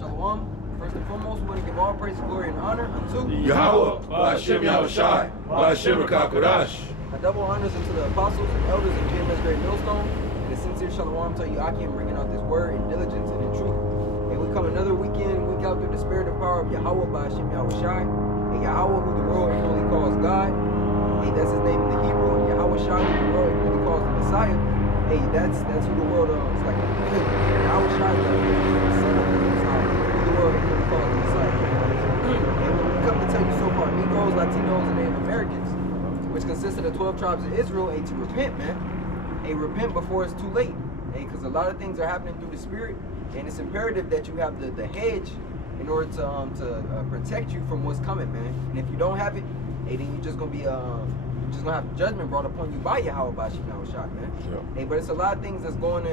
Shalom. First and foremost, we want to give all praise, glory, and honor unto Yahweh, Ba'ashem Yahushai, Ba'ashem Rakakodash. A double honors unto the apostles and elders of GMS Great Millstone, and a sincere shalom to Yakim bringing out this word in diligence and in truth. And we come another week out through the spirit and power of Yahweh, Ba'ashem Yahushai, and Yahweh, who the world really calls God. Hey, that's his name in the Hebrew. Yahweh Shai, who the world really calls the Messiah. Hey, that's who the world is like. Yahweh Shai, the son of the Messiah, who the world really calls the Messiah. And when we come to tell you so-called Negroes, Latinos, and Native Americans, which consist of the 12 tribes of Israel, to repent, man. Repent before it's too late. Because a lot of things are happening through the spirit, and it's imperative that you have the hedge in order to protect you from what's coming, man. And if you don't have it, then you're just gonna be have judgment brought upon you by Yahweh Ba'ashem Yahushai, man. Yeah. But it's a lot of things that's going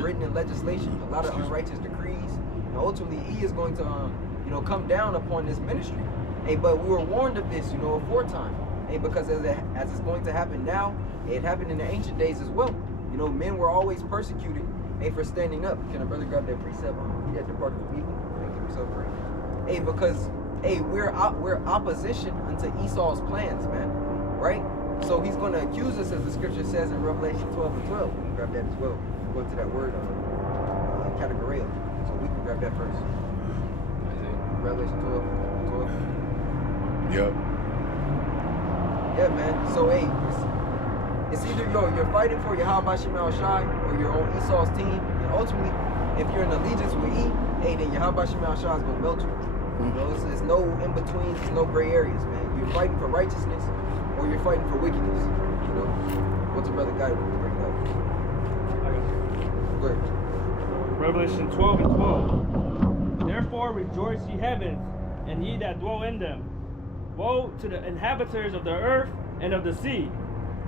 written in legislation, a lot of unrighteous decrees, and ultimately he is going to come down upon this ministry. But we were warned of this, aforetime. Because as it's going to happen now, it happened in the ancient days as well. Men were always persecuted for standing up. Can a brother grab that precept? He that departed from evil and keep himself free. Because we're opposition unto Esau's plans, man. Right? So he's going to accuse us, as the scripture says in Revelation 12:12. We can grab that as well. We'll go to that word, categoreo. So we can grab that first. Revelation 12:12. Yep. Yeah, man. So, it's either you're fighting for Yahweh Ba'ashem Yahushai or you're on Esau's team. And ultimately, if you're in allegiance with then Yahweh Ba'ashem Yahushai is going to melt you. There's no in-between, there's no gray areas, man. You're fighting for righteousness or you're fighting for wickedness. What's a brother guy to bring it up? Go ahead. Revelation 12:12. Therefore rejoice ye heavens, and ye that dwell in them. Woe to the inhabitants of the earth and of the sea,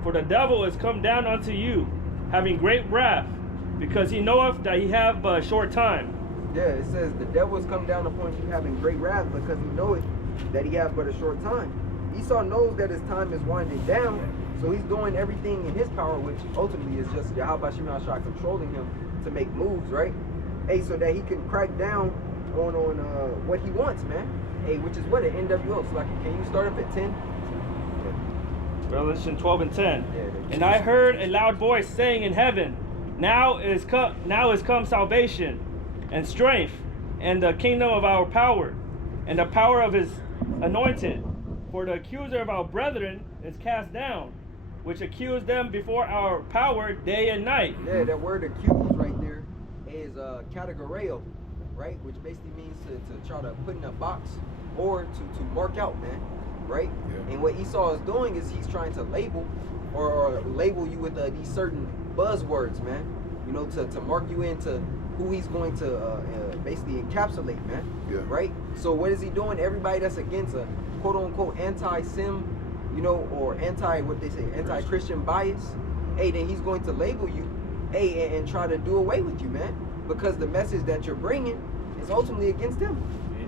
for the devil is come down unto you, having great wrath, because he knoweth that he have but a short time. Yeah, it says the devil has come down upon you having great wrath, because he knoweth that he have but a short time. Esau knows that his time is winding down, so he's doing everything in his power, which ultimately is just Yahweh Ba'ashem Yahushai controlling him to make moves, right? So that he can crack down on what he wants, man. Which is what an NWO. So, can you start up at 10? Revelation 12:10. And I heard a loud voice saying in heaven, Now is come salvation and strength and the kingdom of our power and the power of his anointed. For the accuser of our brethren is cast down, which accused them before our power day and night. Yeah, that word accuse right there is categoreo, right? Which basically means to try to put in a box or to mark out, man, right? Yeah. And what Esau is doing is he's trying to label or label you with these certain buzzwords, man, to mark you into who he's going to basically encapsulate, man, right? So what is he doing? Everybody that's against a quote-unquote anti-sim, or anti-Christian bias, then he's going to label you, and try to do away with you, man, because the message that you're bringing is ultimately against them.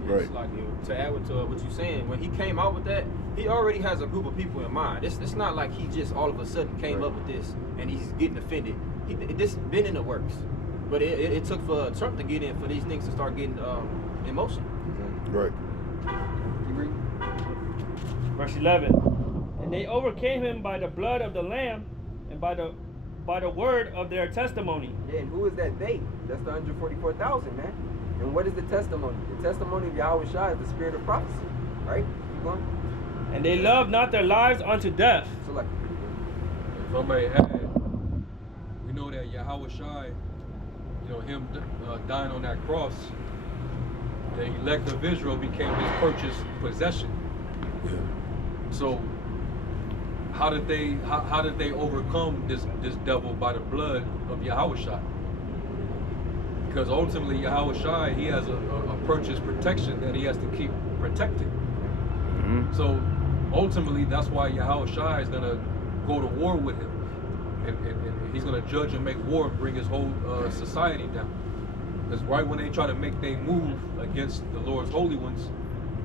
It's like, to add to what you're saying, when he came out with that, he already has a group of people in mind. It's not like he just all of a sudden came up with this and he's getting offended. This been in the works, but it took for Trump to get in for these things to start getting in motion. Right. Verse 11. And they overcame him by the blood of the Lamb and by the word of their testimony. Yeah, and who is that they? That's the 144,000, man. And what is the testimony? The testimony of Yahweh Shai is the spirit of prophecy, right? Keep going. And they loved not their lives unto death. So if I may add, we know that Yahweh Shai, him dying on that cross, the elect of Israel became his purchased possession. Yeah. So how did they overcome this devil by the blood of Yahweh Shai? Because ultimately Yahweh Shai, he has a purchased protection that he has to keep protecting. Mm-hmm. So ultimately that's why Yahweh Shai is going to go to war with him. And he's going to judge and make war and bring his whole society down. Because right when they try to make their move against the Lord's holy ones,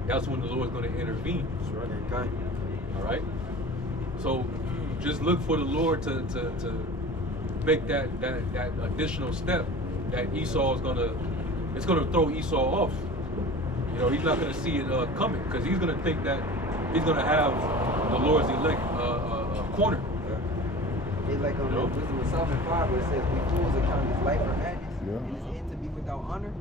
that's when the Lord's going to intervene. That's right. Okay. All right? So just look for the Lord to make that additional step that Esau is gonna throw Esau off. You know, he's not going to see it coming because he's going to think that he's going to have the Lord's elect corner. It's like on the Wisdom of Solomon 5 where it says, we fools account his life for madness and his end to be without honor.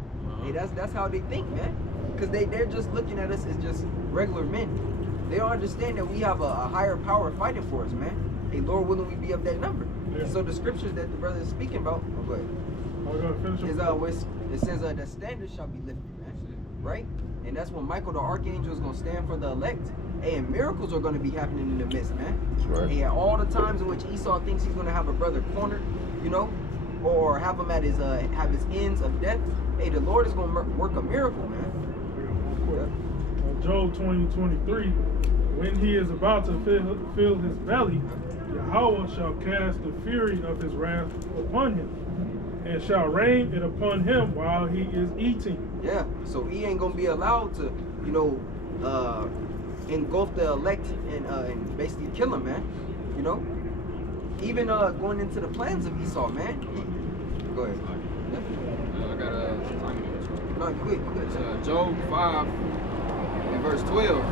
Hey, that's how they think, man. Because they're just looking at us as just regular men. They don't understand that we have a higher power fighting for us, man. Hey, Lord willing, we be of that number. Yeah. So the scriptures that the brother is speaking about, go ahead. We're gonna finish Is it says the standard shall be lifted, man. Right? And that's when Michael the archangel is gonna stand for the elect. Hey, and miracles are gonna be happening in the midst, man. Right. Hey, at all the times in which Esau thinks he's gonna have a brother cornered, you know, or have him at his have his ends of death. Hey, the Lord is gonna work a miracle, man. Job 20:23, when he is about to fill his belly, Yahweh shall cast the fury of his wrath upon him, and shall rain it upon him while he is eating. Yeah, so he ain't gonna be allowed to, you know, engulf the elect and basically kill him, man. You know, even going into the plans of Esau, man. Go ahead. I got a time. No, quick. Job 5 and verse 12.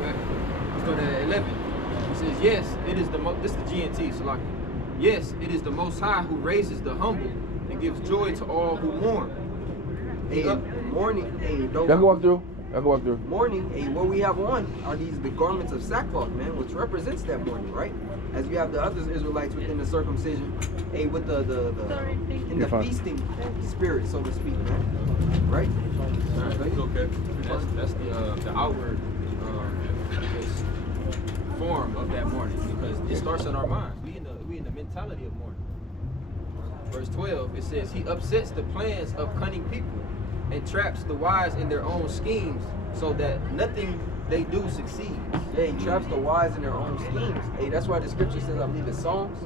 Let's go to 11. It says, yes, it is this is the GNT, so like, yes, it is the Most High who raises the humble and gives joy to all who mourn. Hey, mourning, hey, Y'all can walk through. Mourning, hey, what we have on are the garments of sackcloth, man, which represents that mourning, right? As we have the other Israelites within the circumcision, hey, with the feasting spirit, so to speak, man. Right? It's okay. That's the outward form of that mourning, because it starts in our minds. We in the mentality of mourning. Verse 12, it says, he upsets the plans of cunning people and traps the wise in their own schemes, so that nothing they do succeeds. Yeah, he traps the wise in their own schemes. Hey, that's why the scripture says, I believe it's Psalms.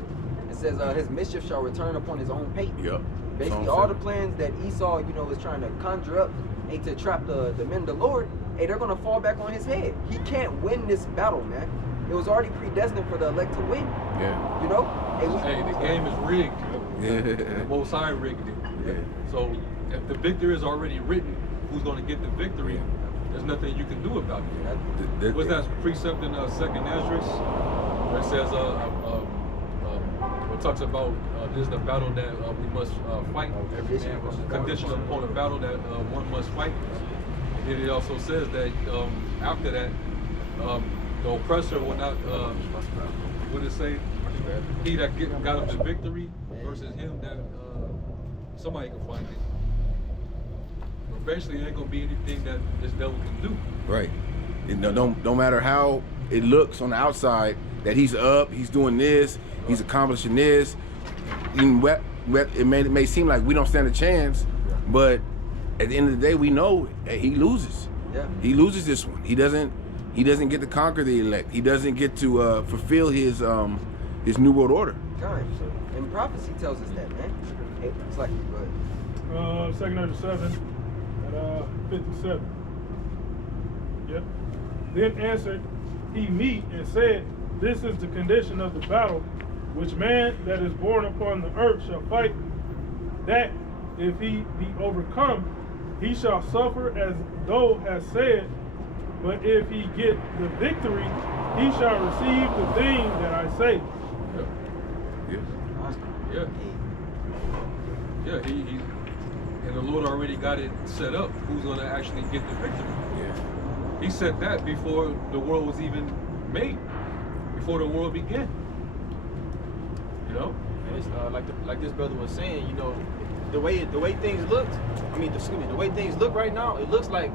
It says, his mischief shall return upon his own pate. Yep. Basically, all the plans that Esau, you know, is trying to conjure up, hey, to trap the men of the Lord, hey, they're gonna fall back on his head. He can't win this battle, man. It was already predestined for the elect to win. Yeah. You know? Hey, the game is rigged. Yeah. The Most High rigged it. Yeah. So if the victory is already written, who's going to get the victory? There's nothing you can do about it. What's that precept in 2nd Esdras where it says, it talks about this is the battle that we must fight. Every man was conditional upon a battle that one must fight. And then it also says that after that, the oppressor will not, what did it say? He that got him the victory versus him that somebody can find it. But basically, it ain't gonna be anything that this devil can do. Right. And don't matter how it looks on the outside that he's up, he's doing this, he's accomplishing this. It may seem like we don't stand a chance, but at the end of the day, we know he loses. Yeah. He loses this one. He doesn't get to conquer the elect. He doesn't get to fulfill his new world order. Time. And prophecy tells us that, man. Hey, it's like, go ahead. 2nd Esdras 7 and 57. Yep. Then answered he me and said, this is the condition of the battle, which man that is born upon the earth shall fight, that if he be overcome, he shall suffer as thou hast said, but if he get the victory, he shall receive the thing that I say. Yeah. Yeah, he and the Lord already got it set up. Who's gonna actually get the victory? Yeah. He said that before the world was even made, before the world began. You know? And it's like this brother was saying, you know, the way things looked. The way things look right now, it looks like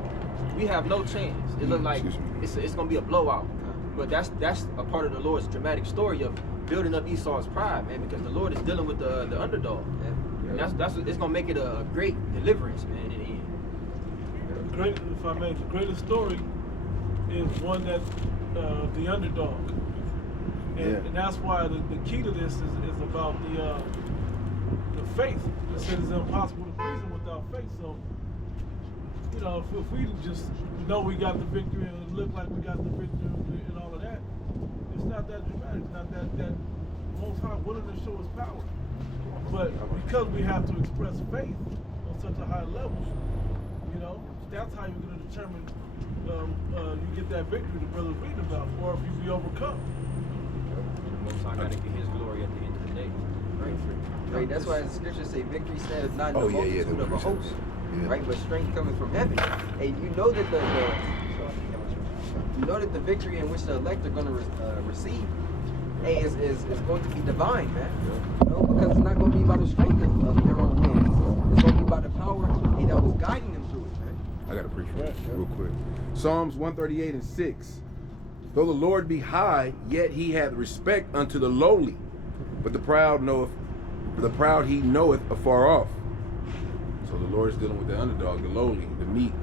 we have no chance. It looks like it's gonna be a blowout. But that's a part of the Lord's dramatic story of building up Esau's pride, man, because the Lord is dealing with the underdog. And that's it's gonna make it a great deliverance, man, in the end. If I may, the greatest story is one that the underdog. And that's why the key to this is about the faith. It says it's impossible to please him without faith. So, you know, if we just know we got the victory and it look like we got the victory and all of that, it's not that dramatic. It's not that Most High willing to show his power. But because we have to express faith on such a high level, you know, that's how you're going to determine you get that victory the brother's reading about, or if you be overcome. The Most High got to get His glory at the end of the day. Right. That's why the scriptures say victory stands not in the Oh, yeah, multitude of a host, Yeah. right? But strength coming from heaven. Hey, you know that the victory in which the elect are going to receive, hey, is going to be divine, man. You know, because it's not going to be by the strength of their own hands. It's going to be by the power that was guiding them through it, man. I got to preach real quick. Psalms 138:6. Though the Lord be high, yet he hath respect unto the lowly, but the proud he knoweth afar off. So the Lord's dealing with the underdog, the lowly, the meek.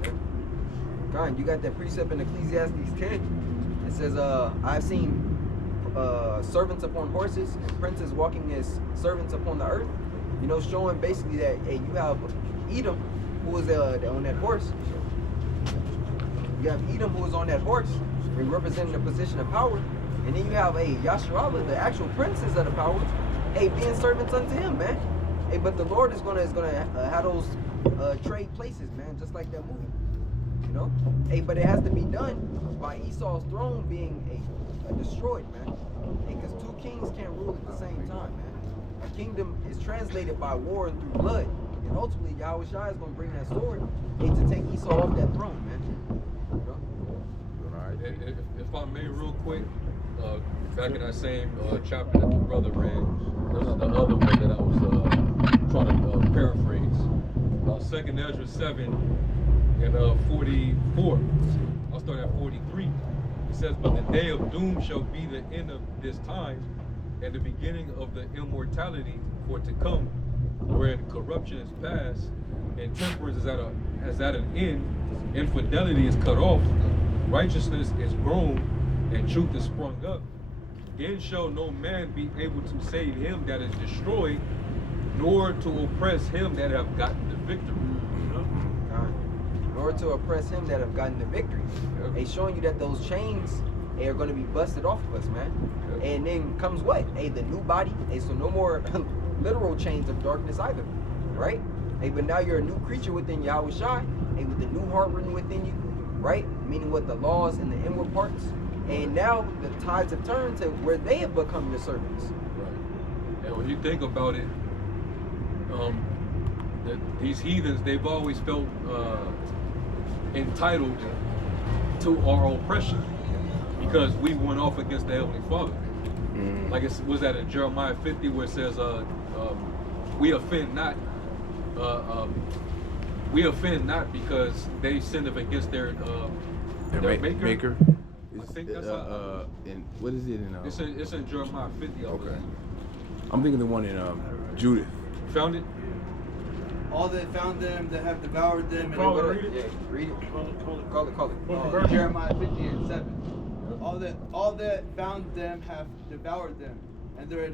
God, you got that precept in Ecclesiastes 10. It says, I've seen servants upon horses and princes walking as servants upon the earth. You know, showing basically that, hey, you have Edom who was on that horse. You have Edom who was on that horse, representing the position of power. And then you have Yasharallah, the actual princes of the power, being servants unto him, man. But the Lord is gonna have those trade places, man, just like that movie. You know? But it has to be done by Esau's throne being destroyed, man. Because two kings can't rule at the same time, man. A kingdom is translated by war and through blood. And ultimately, Yahweh Shai is gonna bring that sword to take Esau off that throne, man. You know? If I may, real quick, back in that same chapter that the brother read, this is the other one that I was trying to paraphrase. 2nd Ezra 7 and 44. I'll start at 43. It says, but the day of doom shall be the end of this time, and the beginning of the immortality for to come, wherein corruption is past, and temperance is at an end, infidelity is cut off, righteousness is grown, and truth is sprung up. Then shall no man be able to save him that is destroyed, nor to oppress him that have gotten the victory. Nor to oppress him that have gotten the victory. Yep. Showing you that those chains are going to be busted off of us, man. Yep. And then comes what? The new body. So no more literal chains of darkness either, right? But now you're a new creature within Yahweh Shai, with the new heart written within you, right? Meaning what the laws in the inward parts. And now the tides have turned to where they have become your servants. Right. And when you think about it, these heathens, they've always felt entitled to our oppression because we went off against the Heavenly Father. Like it was that in Jeremiah 50 where it says, we offend not because they sinned against their maker. I think that's what is it in? It's in Jeremiah 50. Okay. I'm thinking the one in Judith. Found it? All that found them that have devoured them. And Call it. Yeah, read it. Call it. Jeremiah 50 and 7. All that found them have devoured them, and their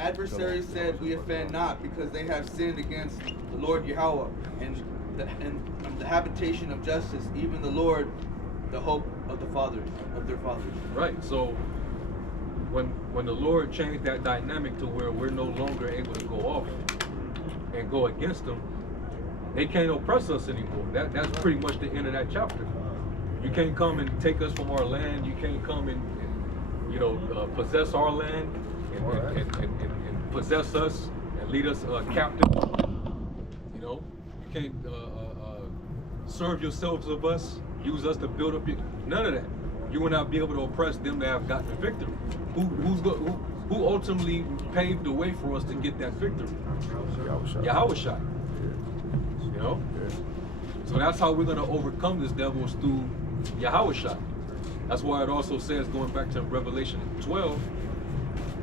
adversaries said, we offend not, because they have sinned against the Lord Yahweh and the habitation of justice, even the Lord, the hope of their fathers. Right. So when the Lord changed that dynamic to where we're no longer able to go off and go against them, they can't oppress us anymore. That's pretty much the end of that chapter. You can't come and take us from our land. You can't come and possess our land and possess us and lead us captive. You can't serve yourselves of us, use us to build up none of that. You will not be able to oppress them that have gotten the victory. Who ultimately paved the way for us to get that victory? Yahweh Shai. So that's how we're going to overcome this devil, is through Yahweh Shai. That's why it also says, going back to Revelation 12,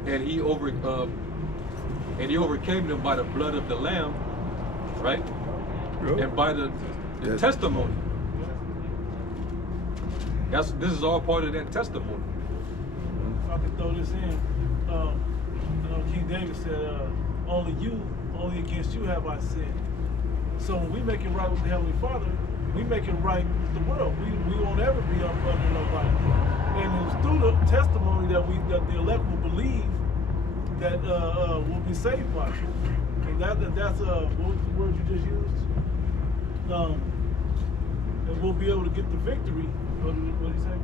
and he overcame them by the blood of the Lamb, right? Yep. And by the testimony. This is all part of that testimony. If I could throw this in, King David said, only against you have I sinned. So when we make it right with the Heavenly Father, we make it right with the world. We won't ever be up under nobody. And it's through the testimony that the elect will believe that will be saved by. And that's what was the word you just used? and we'll be able to get the victory. What did he say?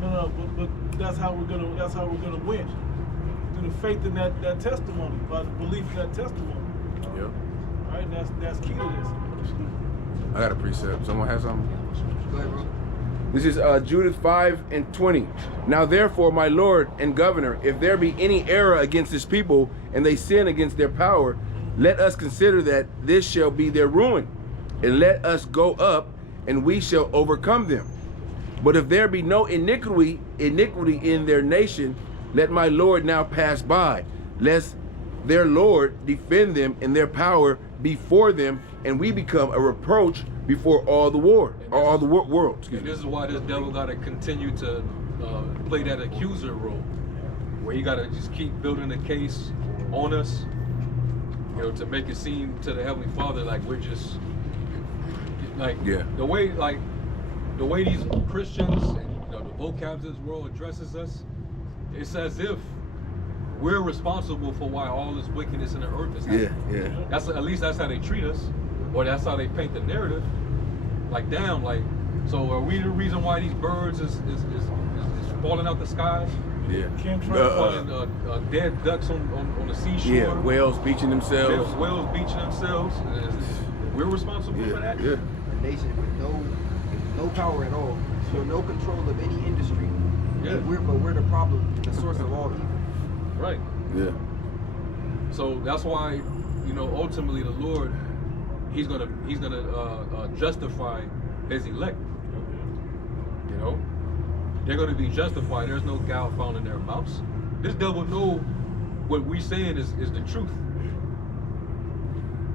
No, but that's how we're gonna win. Through the faith in that testimony, by the belief in that testimony. Yep. All right, and that's key to this. I got a precept. Someone has something? Go ahead, bro. This is Judith 5:20. Now therefore, my Lord and Governor, if there be any error against this people, and they sin against their power, let us consider that this shall be their ruin, and let us go up, and we shall overcome them. But if there be no iniquity in their nation, let my Lord now pass by, lest their Lord defend them and their power before them, and we become a reproach before all the world. And this is why this devil got to continue to play that accuser role, where he got to just keep building the case on us, you know, to make it seem to the Heavenly Father like we're just like the way these Christians and, you know, the vocabs of this world addresses us. It's as if we're responsible for why all this wickedness in the earth is happening. Yeah. That's at least that's how they treat us, or that's how they paint the narrative. Like, damn, like, so are we the reason why these birds is falling out the sky? Yeah. Falling dead ducks on the seashore. Yeah. Whales beaching themselves. Whales beaching themselves. We're responsible for that. Yeah. A nation with no power at all, so no control of any industry. Yeah. But we're the problem, the source of all evil. Right. Yeah. So that's why, you know, ultimately the Lord, he's gonna justify his elect. You know, they're gonna be justified. There's no gall found in their mouths. This devil know what we saying is the truth.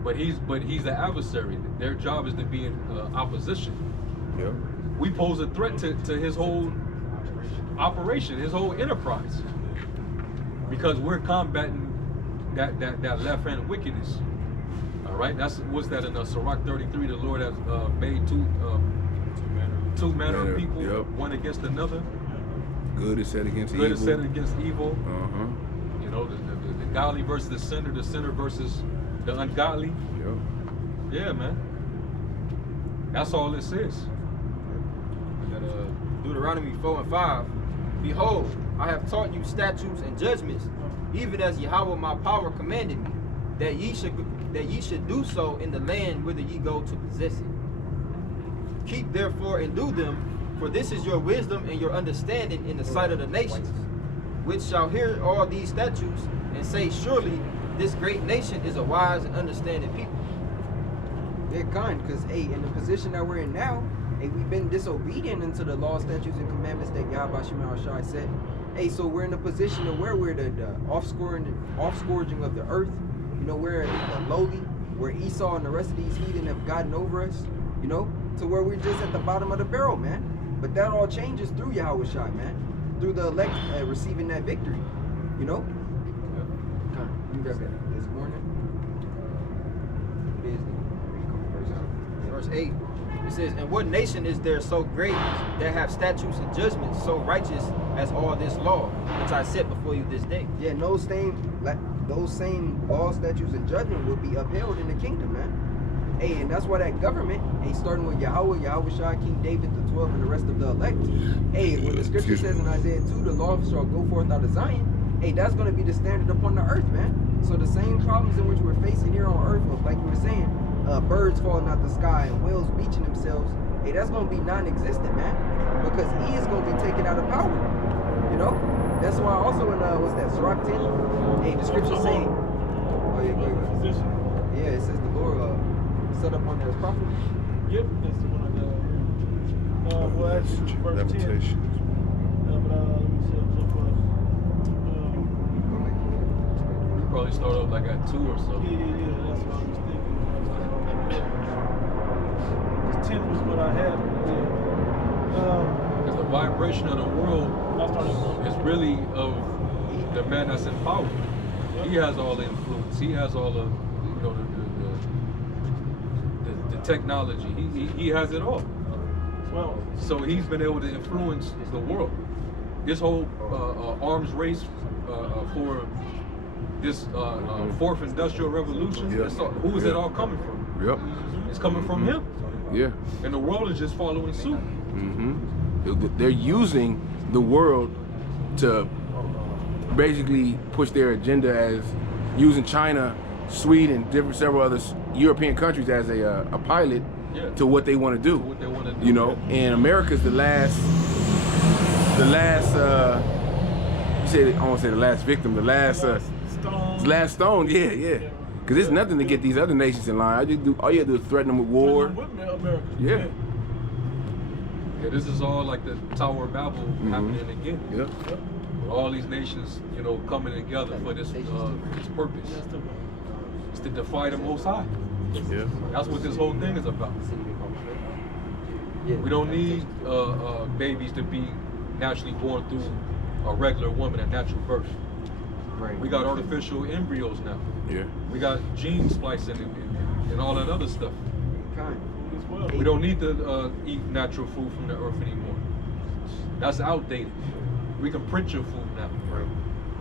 But he's the adversary. Their job is to be in opposition. Yeah. We pose a threat to his whole operation, his whole enterprise, because we're combating that left-hand wickedness. All right, what's that in Sirach 33? The Lord has made two manner of people, one against another. Good is set against evil. evil. Good is set against evil. Uh-huh. You know, the godly versus the sinner versus the ungodly. Yep. Yeah, man. That's all it says. Deuteronomy 4:5. Behold, I have taught you statutes and judgments, even as Yahweh my power commanded me, that ye should do so in the land whither ye go to possess it. Keep therefore and do them, for this is your wisdom and your understanding in the sight of the nations, which shall hear all these statutes and say, surely this great nation is a wise and understanding people. Yeah, kind, because in the position that we're in now, we've been disobedient into the law, statutes, and commandments that Yahweh Shema Shai said. So we're in a position of where we're the offscourging of the earth. You know, we're lowly, where Esau and the rest of these heathen have gotten over us, you know, to where we're just at the bottom of the barrel, man. But that all changes through Yahweh Shai, man. Through the elect receiving that victory, you know? You grab that this morning. Verse 8. It says, and what nation is there so great that have statutes and judgments so righteous as all this law, which I set before you this day? Yeah, those same laws, statutes, and judgment will be upheld in the kingdom, man. And that's why that government, starting with Yahweh Shai, King David, the 12, and the rest of the elect. When the scripture says in Isaiah 2, the law shall go forth out of Zion, that's going to be the standard upon the earth, man. So the same problems in which we're facing here on earth, like you were saying, birds falling out the sky and whales beaching themselves, that's going to be non-existent, man, because he is going to be taken out of power, you know? That's why also in, what's that, Sirach 10, the scripture saying, it says the Lord set up on his prophet. Yep, that's the one I got. Well, actually, verse 10. But let me see, You probably start off like at 2 or so. Yeah, that's what I was thinking. 10 was what I had. Because the vibration of the world is really of the man that's in power. He has all the influence. He has all the, you know, the technology. He has it all. Well, so he's been able to influence the world. This whole arms race for this fourth industrial revolution. Who is it all coming from? Yep. It's coming from him. Yeah. And the world is just following suit. They're using the world to basically push their agenda, as using China, Sweden, several other European countries as a pilot to what they want to do. What they want to do. You know, and America's the last. You say, I won't say the last victim, the last stone. Yeah. Because it's nothing to get these other nations in line. All you have to do is threaten them with war. America. Yeah. Yeah, this is all like the Tower of Babel happening again. Yeah. All these nations, you know, coming together for this purpose. It's to defy the Most High. Yeah. That's what this whole thing is about. We don't need babies to be naturally born through a regular woman at natural birth. Right. We got artificial embryos now. Yeah. We got gene splicing and all that other stuff. Kind. We don't need to eat natural food from the earth anymore. That's outdated. We can print your food now. Right.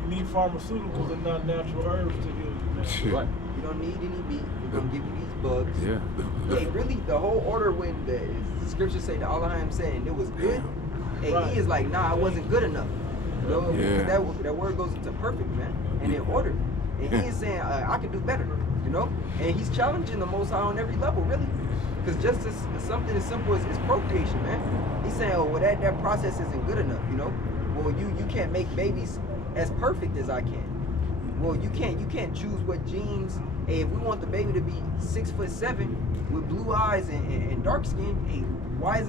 You need pharmaceuticals and not natural herbs to heal you, man. Right. You don't need any meat. We're gonna give you these bugs. Yeah. Hey, really, the whole order when the scriptures say that Allahim said and it was good. Hey, Right. he is like, nah, it wasn't good enough. You know, Yeah. that word goes into perfect, man, and in order. And he is saying, I can do better. You know, and he's challenging the Most High on every level, really. Because just as something as simple as procreation, man. He's saying, oh, well, that process isn't good enough. You know, well, you can't make babies as perfect as I can. Well, you can't choose what genes. Hey, if we want the baby to be 6'7" with blue eyes and dark skin, hey, why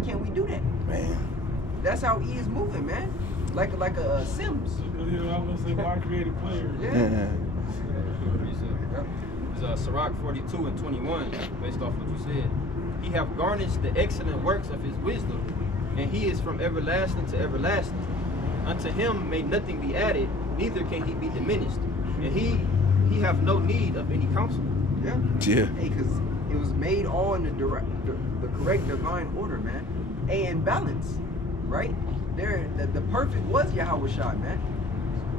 can't we do that? Man. That's how E is moving, man. Like a Sims. You know, I'm gonna say my creative player. Yeah. It's Sirach 42 and 21, based off what you said. He have garnished the excellent works of his wisdom, and he is from everlasting to everlasting. Unto him may nothing be added, neither can he be diminished. And he have no need of any counsel. Yeah. Yeah. Hey, because it was made all in the correct divine order, man. Hey, in balance, right? The perfect was Yahweh Shai, man.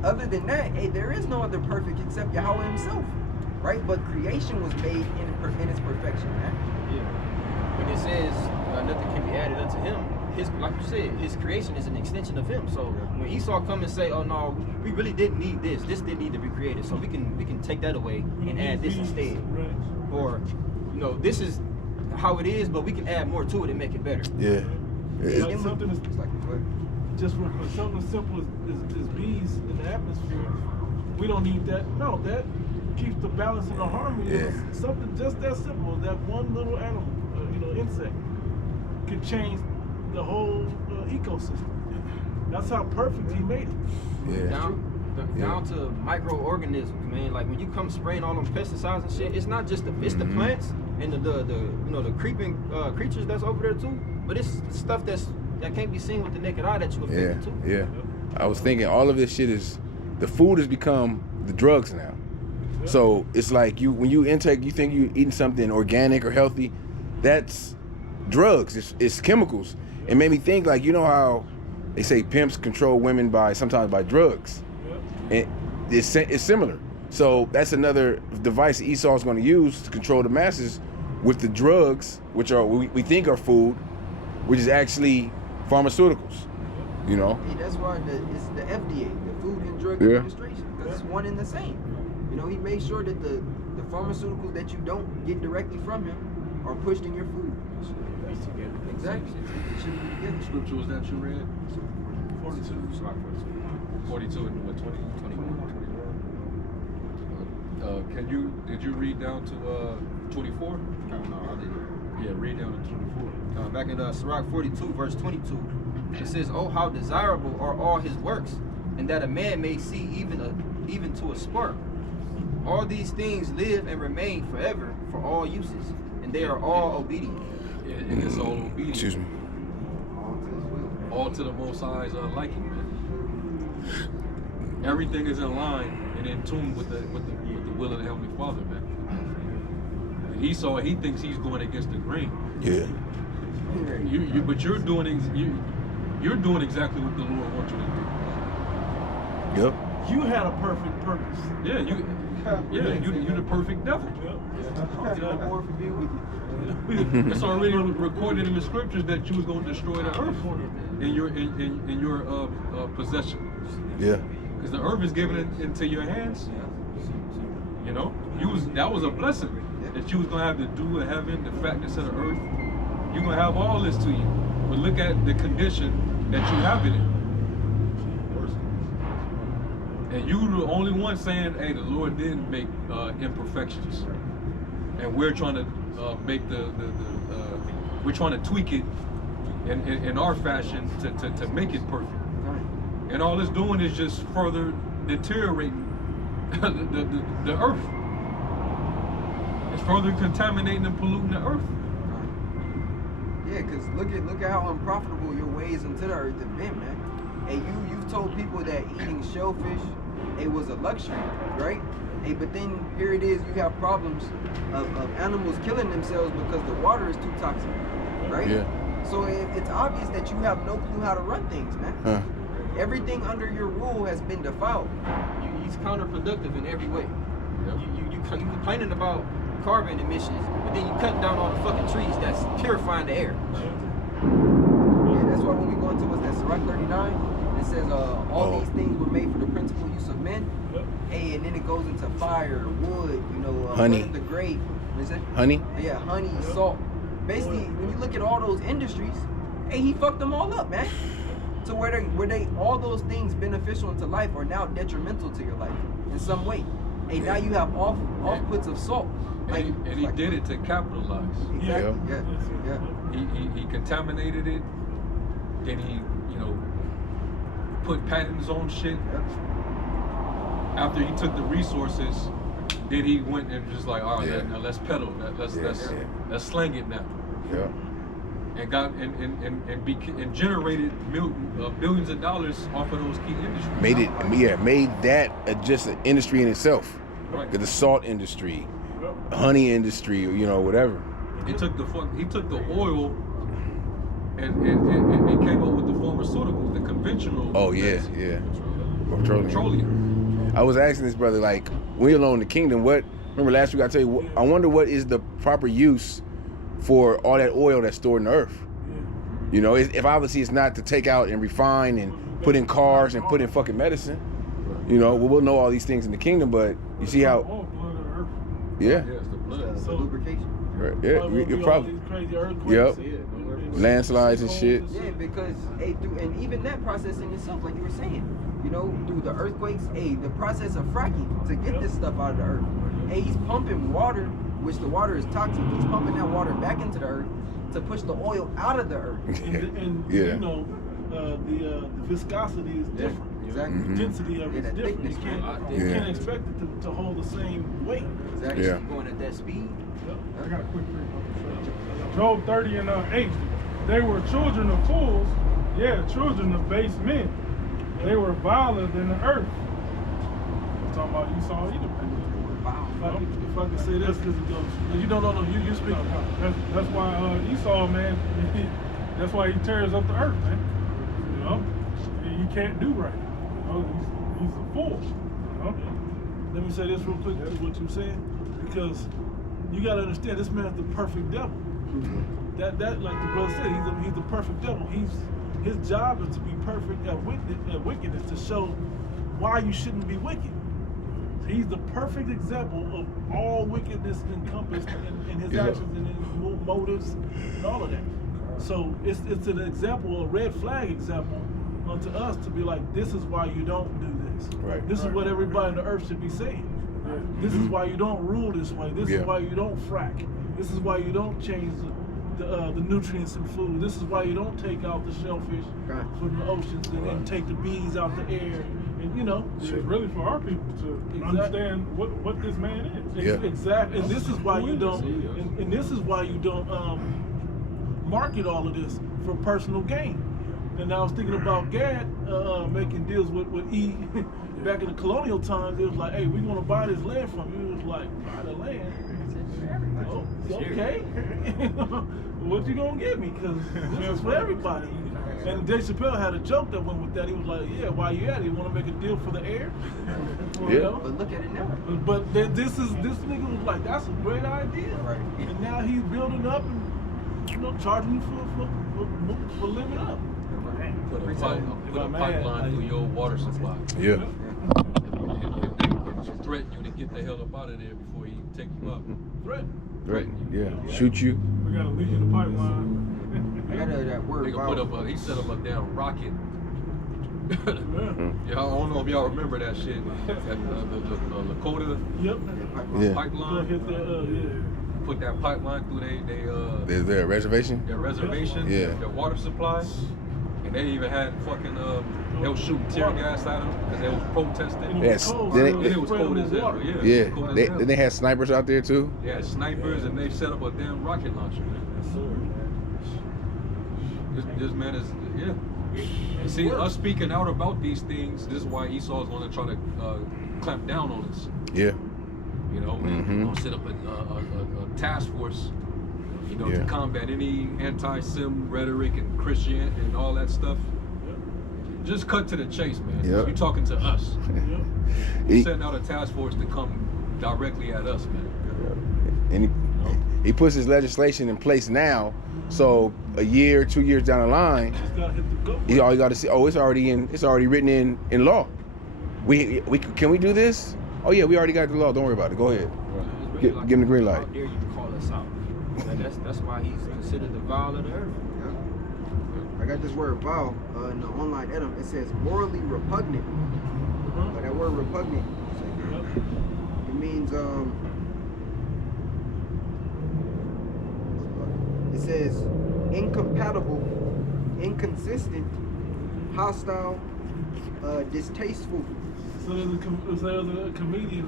Other than that, hey, there is no other perfect except Yahweh himself, right? But creation was made in its perfection, man. Yeah. When it says nothing can be added unto him, like you said, his creation is an extension of him. So when Esau come and say, oh no, we really didn't need this didn't need to be created, so we can take that away and add this instead. Right. Or, you know, this is how it is, but we can add more to it and make it better. Yeah. Like something is It's like what? just for something as simple as bees in the atmosphere. We don't need that. No, that keeps the balance and the harmony. Yeah. Something just that simple, that one little animal, insect, could change the whole ecosystem. That's how perfect he made it. Yeah. Down to microorganisms, man. Like when you come spraying all them pesticides and shit, it's not just it's the plants and the creeping creatures that's over there too. But it's stuff that can't be seen with the naked eye that you affected too. Yeah. I was thinking all of this shit the food has become the drugs now. So it's like when you intake, you think you're eating something organic or healthy, that's drugs. It's chemicals. It made me think, like, you know how they say pimps control women sometimes by drugs. And it's similar. So that's another device Esau's going to use to control the masses with the drugs, which we think are food, which is actually pharmaceuticals. You know. Hey, that's why it's the FDA, the Food and Drug Yeah. Administration, because it's one and the same. You know, he made sure that the pharmaceuticals that you don't get directly from him are pushed in your food. Exactly. It should be together. Scripture was that you read? 42. 42 and what, 20? 21. Did you read down to 24? No, I didn't. Yeah, read down to 24. Back in Sirach 42, verse 22, it says, "Oh, how desirable are all his works, and that a man may see even to a spark. All these things live and remain forever for all uses, and they are all obedient." Yeah, and it's all obedient. Excuse me. All to the Most High's liking, man. Everything is in line and in tune with the will of the Heavenly Father, man. And Esau, he thinks he's going against the grain. Yeah. But you're doing exactly what the Lord wants you to do. Yep. You had a perfect purpose. Yeah, You're the perfect devil. More for being wicked. It's already recorded in the scriptures that you was going to destroy the earth in your possession. Yeah. Because the earth is given into your hands. You know, that was a blessing that you was gonna have the dew of heaven, the fatness of the earth. You're gonna have all this to you. But look at the condition that you have it in. And you the only one saying, hey, the Lord didn't make imperfections. And we're trying to make we're trying to tweak it in our fashion to make it perfect. And all it's doing is just further deteriorating the earth. It's further contaminating and polluting the earth. Yeah, because look at how unprofitable your ways into the earth have been, man. Hey, you've told people that eating shellfish, it was a luxury, right? Hey, but then here it is, you have problems of animals killing themselves because the water is too toxic, right? Yeah. So it's obvious that you have no clue how to run things, man. Huh. Everything under your rule has been defiled. He's counterproductive in every way. You complaining about carbon emissions, but then you cutting down all the fucking trees that's purifying the air. Yeah, that's why when we go into what's that, Sirach 39, it says all these things were made for the principal use of men. Hey, and then it goes into fire, wood, honey, the grape. What is it? Honey. Yeah, honey, salt. Basically, when you look at all those industries, hey, he fucked them all up, man. So where they all those things beneficial into life are now detrimental to your life in some way. Hey, now you have offputs of salt. And he did it to capitalize. Exactly. Yeah. He contaminated it. Then he, put patents on shit. After he took the resources, then he went and just like, all right, now let's peddle. Let's slang it now. Yeah. And got and generated billions of dollars off of those key industries. Made that just an industry in itself. Right. The salt industry, honey industry, whatever. He took the oil and came up with the pharmaceuticals, the conventional. Oh yeah. Petroleum. I was asking this brother, like, when you're alone in the kingdom, remember last week I tell you, I wonder what is the proper use for all that oil that's stored in the earth. If obviously it's not to take out and refine and put in cars and put in fucking medicine. We'll know all these things in the kingdom, but you see how, yeah, it's the blood. It's lubrication. right. Yeah, you're probably, crazy earthquakes. yep, landslides and shit. Yeah, because and even that process in itself, like you were saying, through the earthquakes, the process of fracking to get this stuff out of the earth. He's pumping water, which the water is toxic. He's pumping that water back into the earth to push the oil out of the earth. And the viscosity is different. Exactly. The density of it is different. You can't expect it to hold the same weight. Exactly. Yeah. Going at that speed. I got a quick thing. Job 30 and 8. They were children of fools, children of base men. They were viler than the earth. I'm talking about Esau either. If I could say this, you don't know, you speak. That's why Esau, man, that's why he tears up the earth, man. You can't do right. He's a fool. Let me say this real quick to what you're saying, because you got to understand this man's the perfect devil. That like the brother said, he's the perfect devil. His job is to be perfect at wickedness, to show why you shouldn't be wicked. He's the perfect example of all wickedness encompassed in his actions and his motives and all of that. So it's an example, a red flag example unto us to be like, this is why you don't do this. Right. This is what everybody on the earth should be saying. This is why you don't rule this way. This is why you don't frack. This is why you don't change the nutrients in food. This is why you don't take out the shellfish from the oceans and take the bees out the air. And it's really for our people to understand what this man is. Yeah. Exactly. And this is why you don't. And this is why you don't market all of this for personal gain. And I was thinking about Gad making deals with E. Back in the colonial times, it was like, hey, we're gonna buy this land from you. It was like, buy the land. Oh, okay. What you gonna give me? Because this is for everybody. And Dave Chappelle had a joke that went with that. He was like, yeah, while you at it, you want to make a deal for the air? You know? But look at it now. But this nigga was like, that's a great idea. Right. And now he's building up and, you know, charging you for living up. Put a pipeline through your water supply. Yeah. If threaten you to get the hell up out of there before he take you up. Threaten you. Yeah. Shoot you. We got a leak in the pipeline. I got that word. He set up a damn rocket. Yeah, I don't know if y'all remember that shit. The Lakota pipeline. Put that pipeline through their reservation. Their reservation. Yeah. Their water supply. And they even had fucking they was shooting tear gas at them because they was protesting. Yes. It was cold as hell. Yeah. Then they had snipers out there too. Yeah, snipers, and they set up a damn rocket launcher. This man is And see, us speaking out about these things, this is why Esau is going to try to clamp down on us. Yeah. You know, gonna set up a task force, you know, to combat any anti-Sim rhetoric and Christian and all that stuff. Just cut to the chase, man. You're talking to us. He's setting out a task force to come directly at us, man. And he puts his legislation in place now, so a year, 2 years down the line, all you got to see, it's already written in law. Can we do this? Oh yeah, we already got the law. Don't worry about it. Go ahead. Really Give him the green light. How dare you call us out? That's why he's considered the vile of the earth. I got this word vile in the online item. It says morally repugnant. Like that word repugnant. It means it says incompatible, inconsistent, hostile, distasteful. So there's a comedian,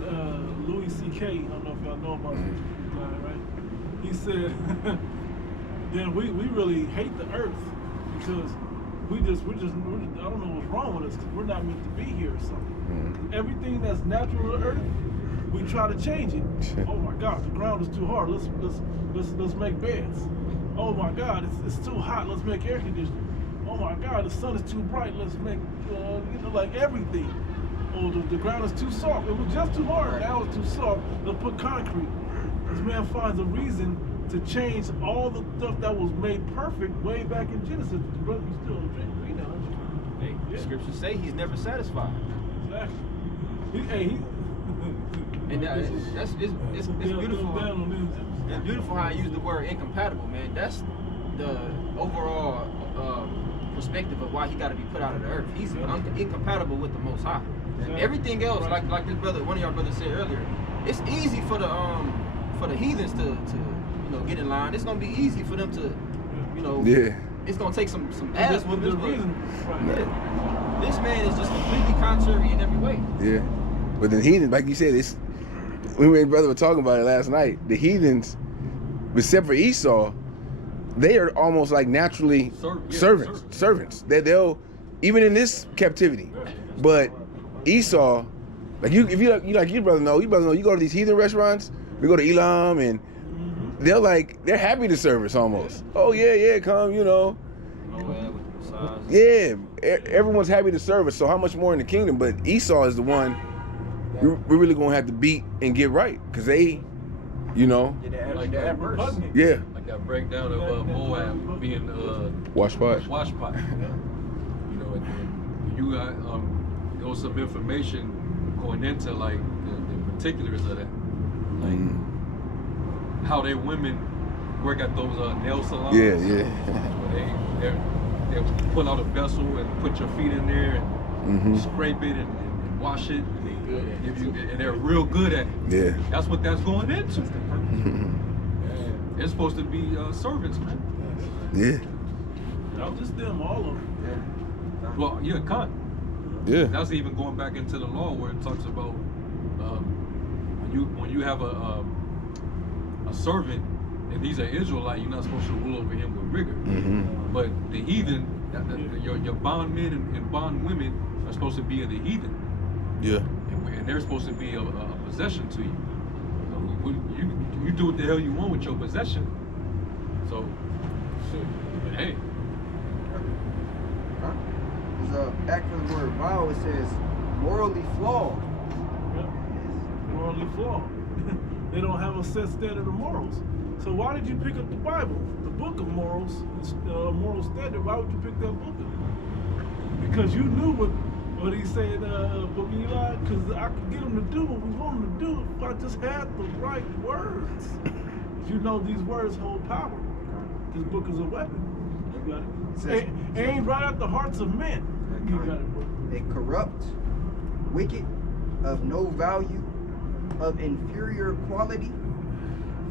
Louis C.K. I don't know if y'all know about this guy, right? He said, then we really hate the earth because we're just I don't know what's wrong with us because we're not meant to be here or something. Everything that's natural to the earth, we try to change it. Oh my God, the ground is too hard. Let's make beds. Oh my God, it's too hot. Let's make air conditioning. Oh my God, the sun is too bright. Let's make like everything. Oh, the ground is too soft. It was just too hard. Now it's too soft. Let's put concrete. This man finds a reason to change all the stuff that was made perfect way back in Genesis. Brother, you still read that, aren't you? Hey, the scriptures say he's never satisfied. Exactly. And it's beautiful. It's beautiful how I use the word incompatible, man. That's the overall perspective of why he got to be put out of the earth. He's incompatible with the Most High. Everything else, like this brother, one of y'all brothers said earlier, it's easy for the heathens to get in line. It's gonna be easy for them to, it's gonna take some ass whoopings. This man is just completely contrary in every way. Yeah, but the heathens, like you said, we and brother were talking about it last night. The heathens, except for Esau, they are almost like naturally servants. They'll even in this captivity, but Esau, like you brother know, you go to these heathen restaurants, we go to Elam and they're happy to serve us almost. Oh yeah, come, Yeah, everyone's happy to serve us, so how much more in the kingdom? But Esau is the one we're really gonna have to beat and get right, because they, like that breakdown of Moab being washpot. And you got there was some information going into like the particulars of that, like how their women work at those nail salons. Yeah. They pull out a vessel and put your feet in there and scrape it and wash it. And they're real good at it. Yeah. That's what that's going into. They're supposed to be servants, man. Yeah. Not just them, all of them. Yeah. Well, Khan. Yeah. That's even going back into the law where it talks about when you have a servant and he's an Israelite, you're not supposed to rule over him with rigor. But the heathen, your bondmen and bondwomen are supposed to be of the heathen. Yeah. And they're supposed to be a possession to you. You do what the hell you want with your possession. So, hey. Because back from the word vile, it says morally flawed. Yep. Morally flawed. They don't have a set standard of morals. So why did you pick up the Bible, the book of morals, moral standard? Why would you pick that book up? Because you knew what he said, Book of Eli. Because I could get him to do what we want him to do if I just had the right words. You know these words hold power. This book is a weapon. You got it. Aimed right at the hearts of men. You got it, bro. A corrupt, wicked, of no value, of inferior quality,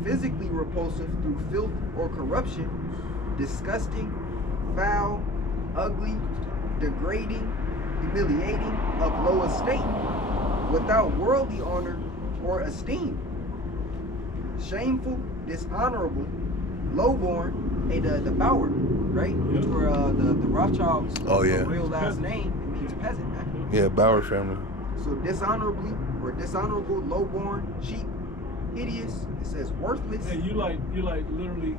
physically repulsive through filth or corruption, disgusting, foul, ugly, degrading, humiliating, of low estate, without worldly honor or esteem, shameful, dishonorable, lowborn, and the Bauer, right? Which were the Rothschilds' real last name. It means peasant, man. Yeah, Bauer family. So dishonorably or dishonorable, lowborn, cheap, hideous. It says worthless. Hey, you like literally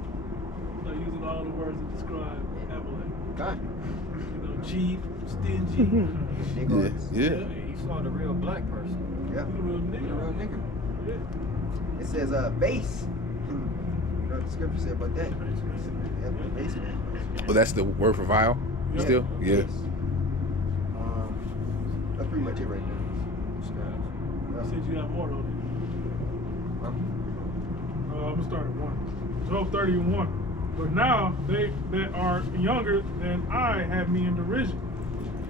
using all the words to describe Amalek. God. You know, cheap, stingy. Yeah. He saw the real black person. Yep. He's a real nigga. Real nigga. Yeah. It says base. You know what the scripture said about that? Yep, base man. Well, that's the word for vile. Yeah. Still, yeah. Base. That's pretty much it right there. I said you have more though. I'm gonna start at 12:31. But now they that are younger than I have me in derision,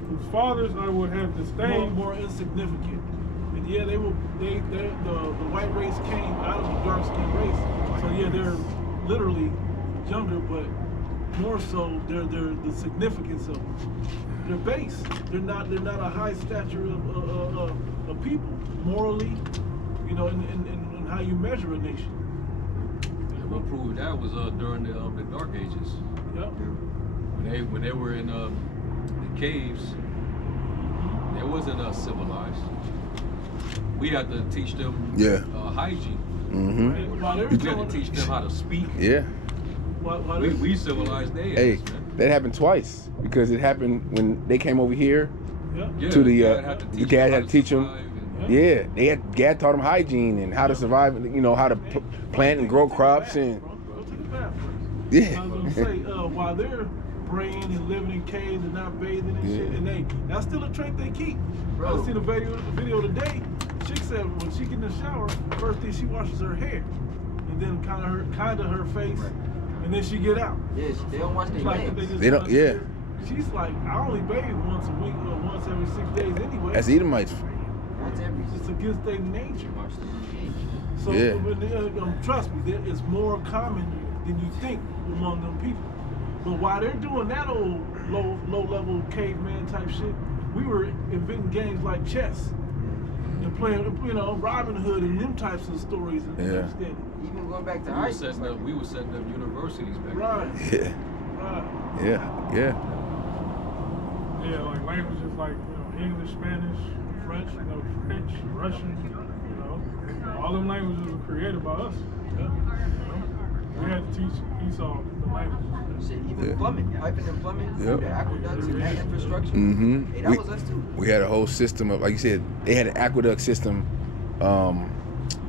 whose fathers I would have disdained, more insignificant. And yeah, the white race came out of the dark skinned race. So yeah, they're literally younger, but more so they're the significance of them. They're base. They're not a high stature of people morally, you know, in how you measure a nation. What proved that was during the Dark Ages. Yep. When they were in the caves, they wasn't civilized. We had to teach them hygiene. Mm-hmm. While We had to teach them how to speak. Yeah. We civilized their Hey, ass, man. that happened twice because it happened when they came over here Yeah. to the Gad had to teach Gad them had to teach them. survive and- Yeah, Gad taught them hygiene and how to survive. You know how to plant and grow crops and Go take a bath first. yeah. I was gonna say, while they're praying and living in caves and not bathing and shit, and that's still a trait they keep. Bro. I seen a video today. Chick said when she get in the shower, first thing she washes her hair, and then kind of her face, and then she get out. Yes, they don't wash their It's like legs. They don't- yeah. She's like, I only bathe once a week or once every 6 days anyway. That's Edomites. Once every It's against their nature. So Yeah. trust me, it's more common than you think among them people. But while they're doing that old low level caveman type shit, we were inventing games like chess and playing, Robin Hood and them types of stories and Yeah. understanding. even going back to We high were school. setting up universities back Right. Yeah, Right. yeah. Yeah, like languages like English, Spanish, French, French, Russian, all them languages were created by us. Yeah. We had to teach Esau the languages. Shit, even Yeah. plumbing, piping and plumbing, Yep. the aqueducts and that infrastructure. Mm-hmm. Hey, that was us too. We had a whole system of, like you said, they had an aqueduct system. I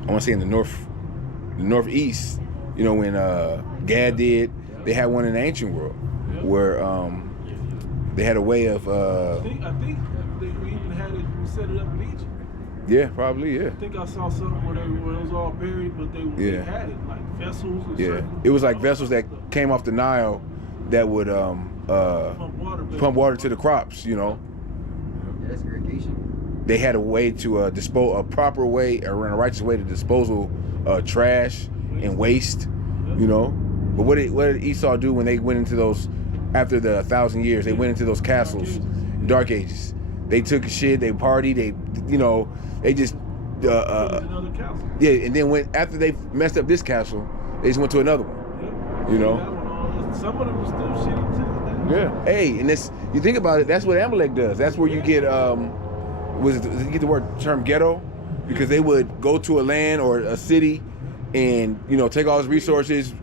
want to say in the northeast. You know when Gad did, they had one in the ancient world where they had a way of. I think we even had it. We set it up in Egypt. Yeah, probably. Yeah. I think I saw something where it was all buried, but they Yeah. had it like vessels. And Yeah, certain- it was like vessels that came off the Nile that would pump water to the crops. You know, Yeah, that's irrigation. they had a way to dispose a proper way, or a righteous way to disposal trash and waste. You know, but what did Esau do when they went into those after the 1,000 years? They went into those castles, Dark Ages. They took shit, they partied, they just another castle. yeah, and then after they messed up this castle, they just went to another one. Yeah. You know? That one, some of them are still shitty to this day. Yeah. Hey, and this, you think about it, that's what Amalek does. That's where you get you get the term ghetto, because they would go to a land or a city and take all its resources,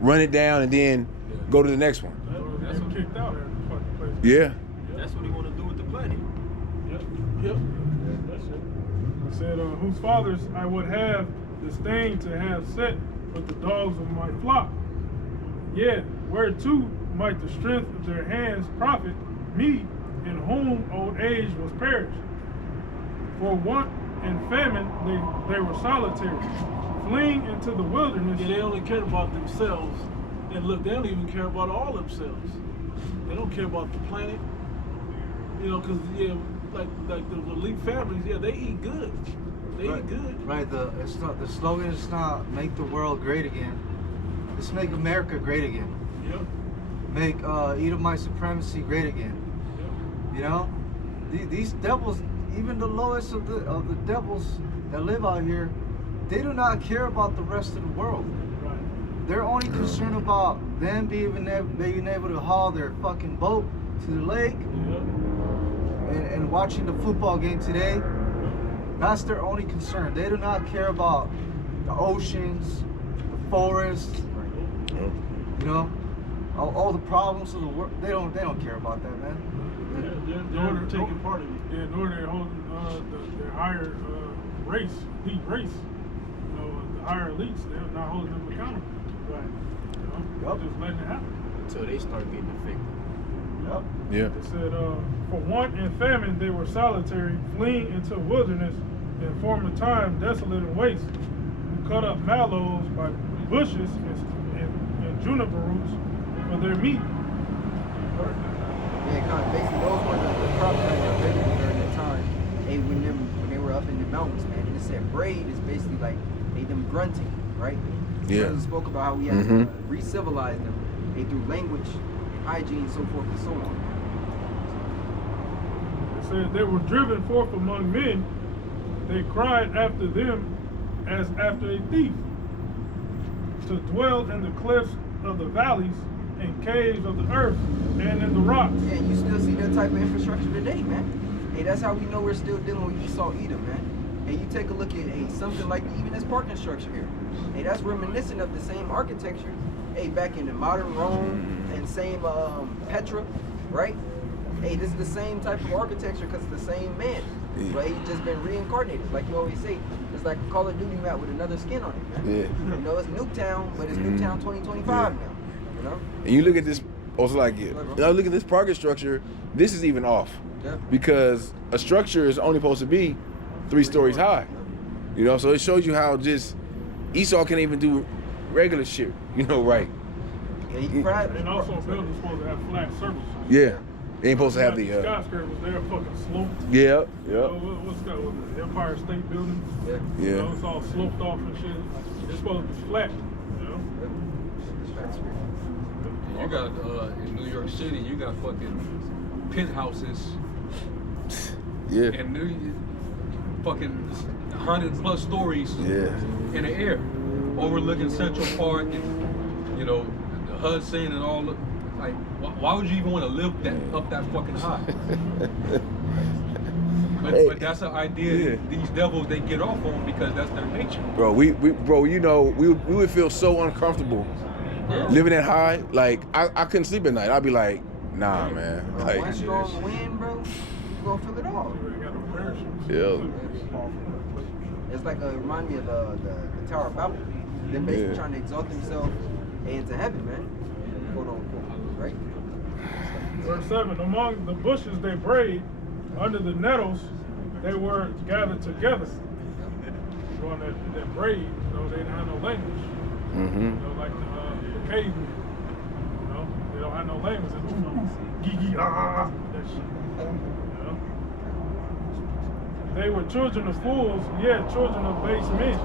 run it down, and then go to the next one. That's what kicked out every fucking place. Yeah. That's what he want to do Yep. That's it. It said, whose fathers I would have disdained to have set with the dogs of my flock. Yeah, whereto might the strength of their hands profit me, in whom old age was perished. For want and famine they were solitary, fleeing into the wilderness. Yeah, they only care about themselves. And look, they don't even care about all themselves. They don't care about the planet. You know, because, yeah, like the elite families, yeah, they eat good. They eat good. Right, the slogan is not make the world great again. It's make America great again. Yep. Make Edomite supremacy great again. Yep. You know? These devils, even the lowest of the devils that live out here, they do not care about the rest of the world. Right. They're only concerned about them being able to haul their fucking boat to the lake Yep. and watching the football game today. That's their only concern. They do not care about the oceans, the forests, you know, all the problems of the world. They don't care about that, man. Yeah, they're taking part of it. Yeah, nor they're holding their higher elite race. You know, the higher elites, they're not holding them accountable. Right. You know, just letting it happen. Until they start getting affected. Yep. Yeah. It said, for want and famine they were solitary, fleeing into wilderness in former time, desolate and waste, who cut up mallows by bushes and juniper roots for their meat. Yeah, kind of basically those were the crops that were available during that time. Hey, when they were up in the mountains, man. And it said braid is basically like them grunting, right? Yeah. We spoke about how we had to re-civilize them through language and hygiene, so forth and so on. It said they were driven forth among men. They cried after them as after a thief, to dwell in the cliffs of the valleys and caves of the earth and in the rocks. Yeah, you still see that type of infrastructure today, man. Hey, that's how we know we're still dealing with Esau Edom, man. Hey, you take a look at something like even this parking structure here. Hey, that's reminiscent of the same architecture. Hey, back in the modern Rome and same Petra, right? Hey, this is the same type of architecture because it's the same man. But he's just been reincarnated, like you always say. It's like a Call of Duty map with another skin on it, man. Yeah. You know, it's Nuketown, but it's Nuketown 2025 now. You know? And you look at this, also like, now look at this parking structure. This is even off, because a structure is only supposed to be 3 stories high. You know, so it shows you how just Esau can't even do regular shit. You know, right? Yeah, he cried. And also buildings supposed to have flat surfaces. Yeah, they ain't supposed to have the. skyscrapers, they're fucking sloped. Yeah, What's that? The Empire State Building? Yeah. You know, it's all sloped off and shit. It's supposed to be flat. You know. You got in New York City, you got fucking penthouses. Yeah. And fucking 100+ stories in the air, overlooking Central Park and, you know, the Hudson and all. Like, why would you even want to live up that fucking high? But that's an idea these devils, they get off on because that's their nature. Bro, bro, you know, we would feel so uncomfortable living that high. Like, I couldn't sleep at night. I'd be like, nah, man. Bro, Like, one strong wind, bro, you gonna feel it all. It's like it remind me of the Tower of Babel. They're basically trying to exalt themselves into heaven, man. Quote unquote, right? Verse 7, among the bushes they brayed, under the nettles they were gathered together. On that braid, you know, they didn't have no language. You know, like the cavemen. You know, they don't have no language. They just know that shit. You know? They were children of fools, children of base men.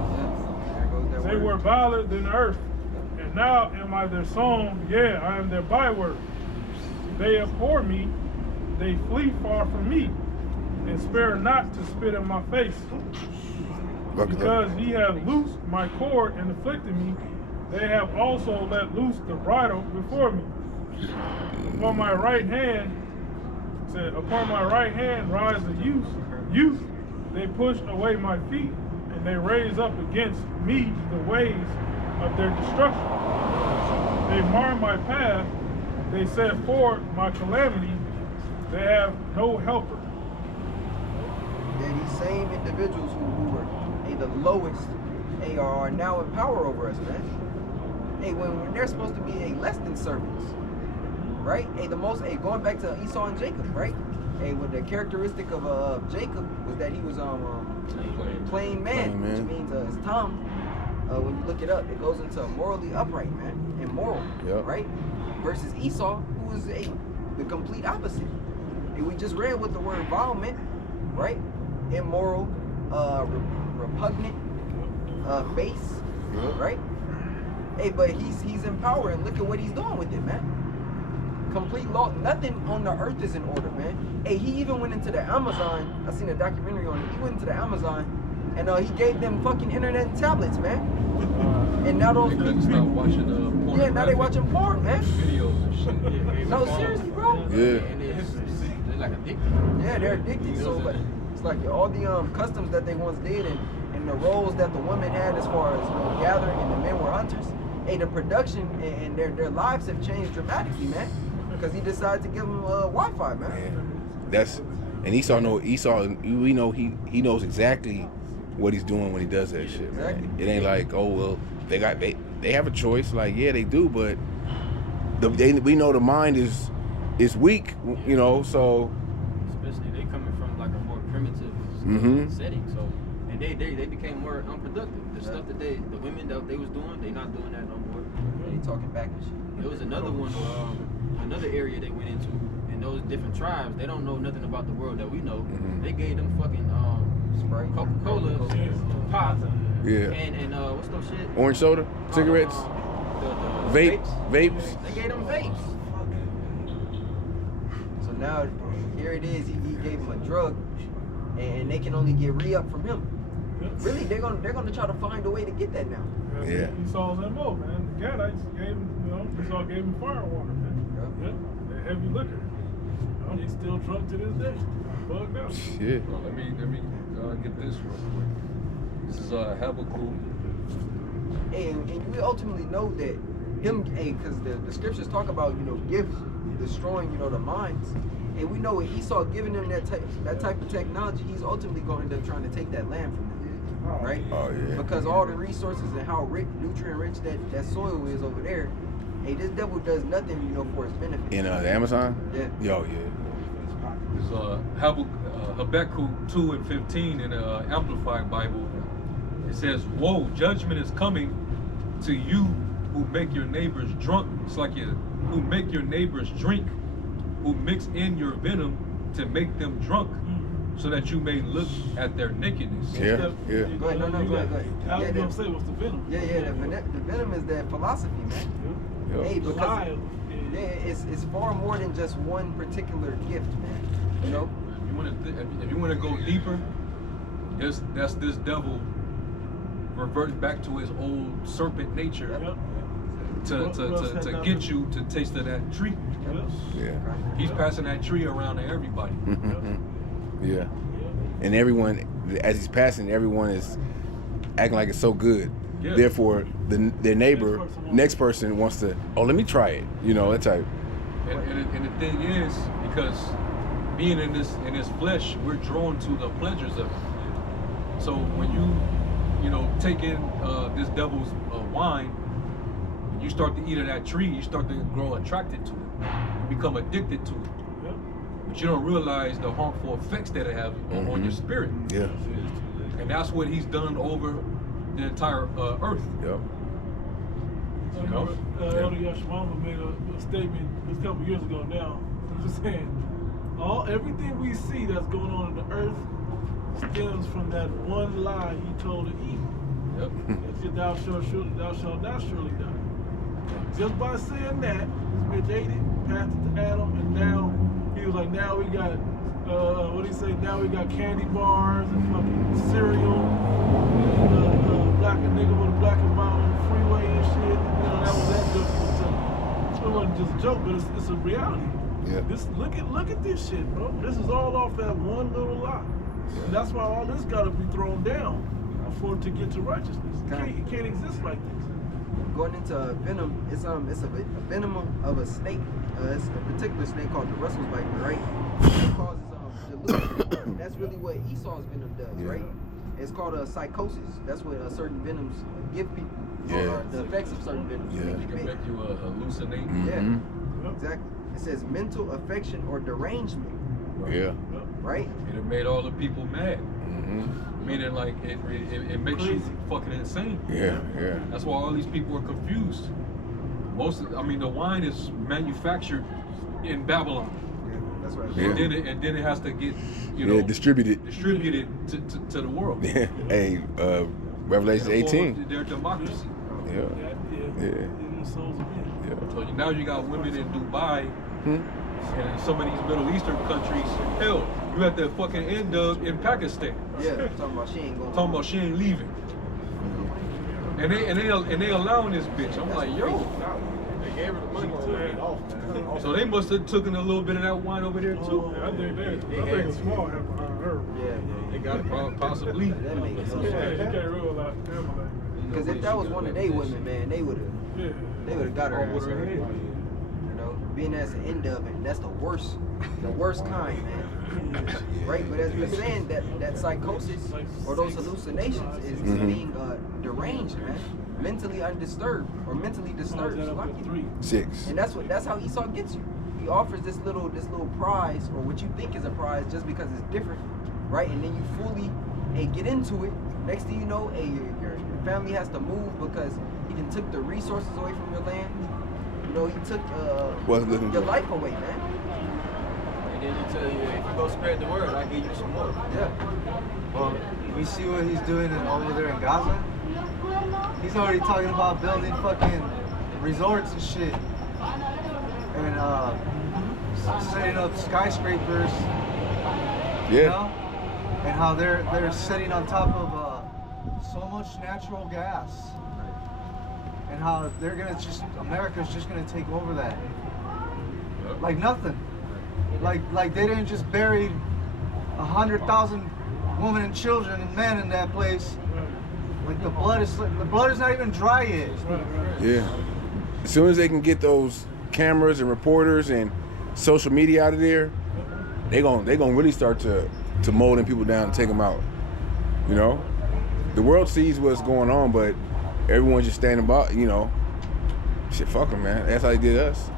They were viler than the earth. And now am I their song, I am their byword. They abhor me, they flee far from me, and spare not to spit in my face. Because ye have loosed my cord and afflicted me, they have also let loose the bridle before me. Upon my right hand rise the youth, they push away my feet, and they raise up against me the ways of their destruction. They mar my path, they set forward my calamity, they have no helper. Yeah, these same individuals who were the lowest are now in power over us, man. Hey, when they're supposed to be less than servants, right? The most going back to Esau and Jacob, right? With the characteristic of Jacob was that he was plain man, which means it's Tom. When you look it up, it goes into morally upright, man, and moral, right? Versus Esau, who was the complete opposite. And we just read with the word violent, right? Immoral, repugnant, base, right? But he's in power, and look at what he's doing with it, man. Complete law, nothing on the earth is in order, man. He even went into the Amazon. I seen a documentary on it. He went into the Amazon, and he gave them fucking internet and tablets, man. And now those people start watching porn. Yeah, now they watching porn, man. Videos and shit. No, seriously, bro. Yeah. And they're like addicted. Yeah, they're addicted. So, but it's like all the customs that they once did, and the roles that the women had as far as gathering, and the men were hunters. The production and their lives have changed dramatically, man. Because he decided to give them Wi-Fi, man. And Esau, we know he knows exactly what he's doing when he does that shit, man. Exactly. It ain't like, oh well, they have a choice. Like, yeah, they do, but we know the mind is weak, so. Especially they coming from like a more primitive setting, so and they became more unproductive. The stuff that the women that they was doing, they not doing that no more. They talking back and shit. There was another one, another area they went into, and those different tribes, they don't know nothing about the world that we know. They gave them fucking Sprite, Coca-Cola, pop, and what's those shit? Orange soda, cigarettes, The vapes. They gave them vapes. So now here it is. He gave him a drug, and they can only get re-up from him. Really, they're gonna try to find a way to get that now. Yeah. Esau's MO, man. The Gadites gave him, Esau gave him fire water, man. Yeah. They're heavy liquor. He's still drunk to this day. Bugged out. Shit. Well, let me get this real quick. This is Habakkuk. And we ultimately know that him, because the scriptures talk about gifts destroying the minds, and we know with Esau giving them that type of technology, he's ultimately going to end up trying to take that land from them. Right? Oh yeah. Because all the resources and how nutrient rich that soil is over there, this devil does nothing, for his benefit. In the Amazon? Yeah. Yo, yeah. It's Habakkuk 2:15 in the Amplified Bible. It says, "Woe, judgment is coming to you who make your neighbors drunk." It's like who make your neighbors drink, who mix in your venom to make them drunk, so that you may look at their nakedness. Yeah. Go ahead, go ahead. I was gonna say, what's the venom? Yeah, the venom is that philosophy, man. Yep. Because it's far more than just one particular gift, man. If you want to go deeper, that's this devil reverting back to his old serpent nature to get you to taste of that tree. Yeah. He's passing that tree around to everybody. Yeah. And everyone, as he's passing, everyone is acting like it's so good. Yeah. Therefore, their neighbor, next person wants to, let me try it. That type. And the thing is, because being in this flesh, we're drawn to the pleasures of it. So when you take in this devil's wine, you start to eat of that tree, you start to grow attracted to it. You become addicted to it. But you don't realize the harmful effects that it have on your spirit. Yeah. And that's what he's done over the entire earth. Yep. Elder Yashimama made a statement a couple years ago now. He was saying, everything we see that's going on in the earth stems from that one lie he told to Eve. Yep. Thou shalt not surely die. Just by saying that, this bitch ate it, passed it to Adam, and now he was like, now we got, what do you say? Now we got candy bars and fucking cereal, and black and nigga with a black and mountain freeway and shit. That was that joke he was telling. It wasn't just a joke, but it's a reality. Yeah. Look at this shit, bro. This is all off that one little lie. Yeah. And that's why all this got to be thrown down for it to get to righteousness. It can't exist like this. Going into venom, it's a venom of a snake. It's a particular snake called the Russell's viper, right? It causes delusion. That's really what Esau's venom does, Yeah. right? It's called a psychosis. That's what certain venoms give people. Yeah. Or the effects of certain venoms. Yeah. Make It you can big. make you hallucinate. Mhm. Yeah, exactly. It says mental affection or derangement, Yeah. right? And it made all the people mad. Mhm. Meaning like it makes you Crazy. fucking insane. Yeah. Yeah. That's why all these people are confused. The wine is manufactured in Babylon. Yeah, that's right. Yeah. And then it has to get, Yeah, distributed. distributed to the world. Yeah. Hey, Revelation In the form 18. of their democracy. Yeah. Yeah. Yeah. Even souls of men. Yeah. So now you got women in Dubai Hmm? and in some of these Middle Eastern countries. Hell, you at the fucking end of in Pakistan Yeah, talking about she ain't going. talking about she ain't leaving. And they allowing this bitch. I'm like, yo. They gave her the money to get off, man. So they must have taken a little bit of that wine over there too. Yeah, I think it's small behind her. Yeah, They got it possibly. that makes no Yeah, sense. you can't realize family. Because if that was one of they women, man, they would have got her ass. Right? You know, being as an end of it, that's the worst kind, man. Right? But as we were saying, that psychosis or those hallucinations is being deranged, man. Mentally undisturbed or mentally disturbed. Lucky. 6. And that's how Esau gets you. He offers this little prize, or what you think is a prize, just because it's different, right? And then you fully get into it. Next thing you know, your family has to move because he done took the resources away from your land. You know, he took Wasn't looking your good. life away, man. And then he tell you, if you go spread the word, I'll give you some more. Yeah. Well, we see what he's doing over there in Gaza. He's already talking about building fucking resorts and shit. And setting up skyscrapers. You Yeah. know? And how they're sitting on top of so much natural gas. And how America's just gonna take over that. Like nothing. Like they didn't just bury 100,000 women and children and men in that place. Like the blood is not even dry yet. Yeah. As soon as they can get those cameras and reporters and social media out of there, they gonna really start to molding people down and take them out. You know, the world sees what's going on, but everyone's just standing by. You know, shit, fuck them, man. That's how they did us.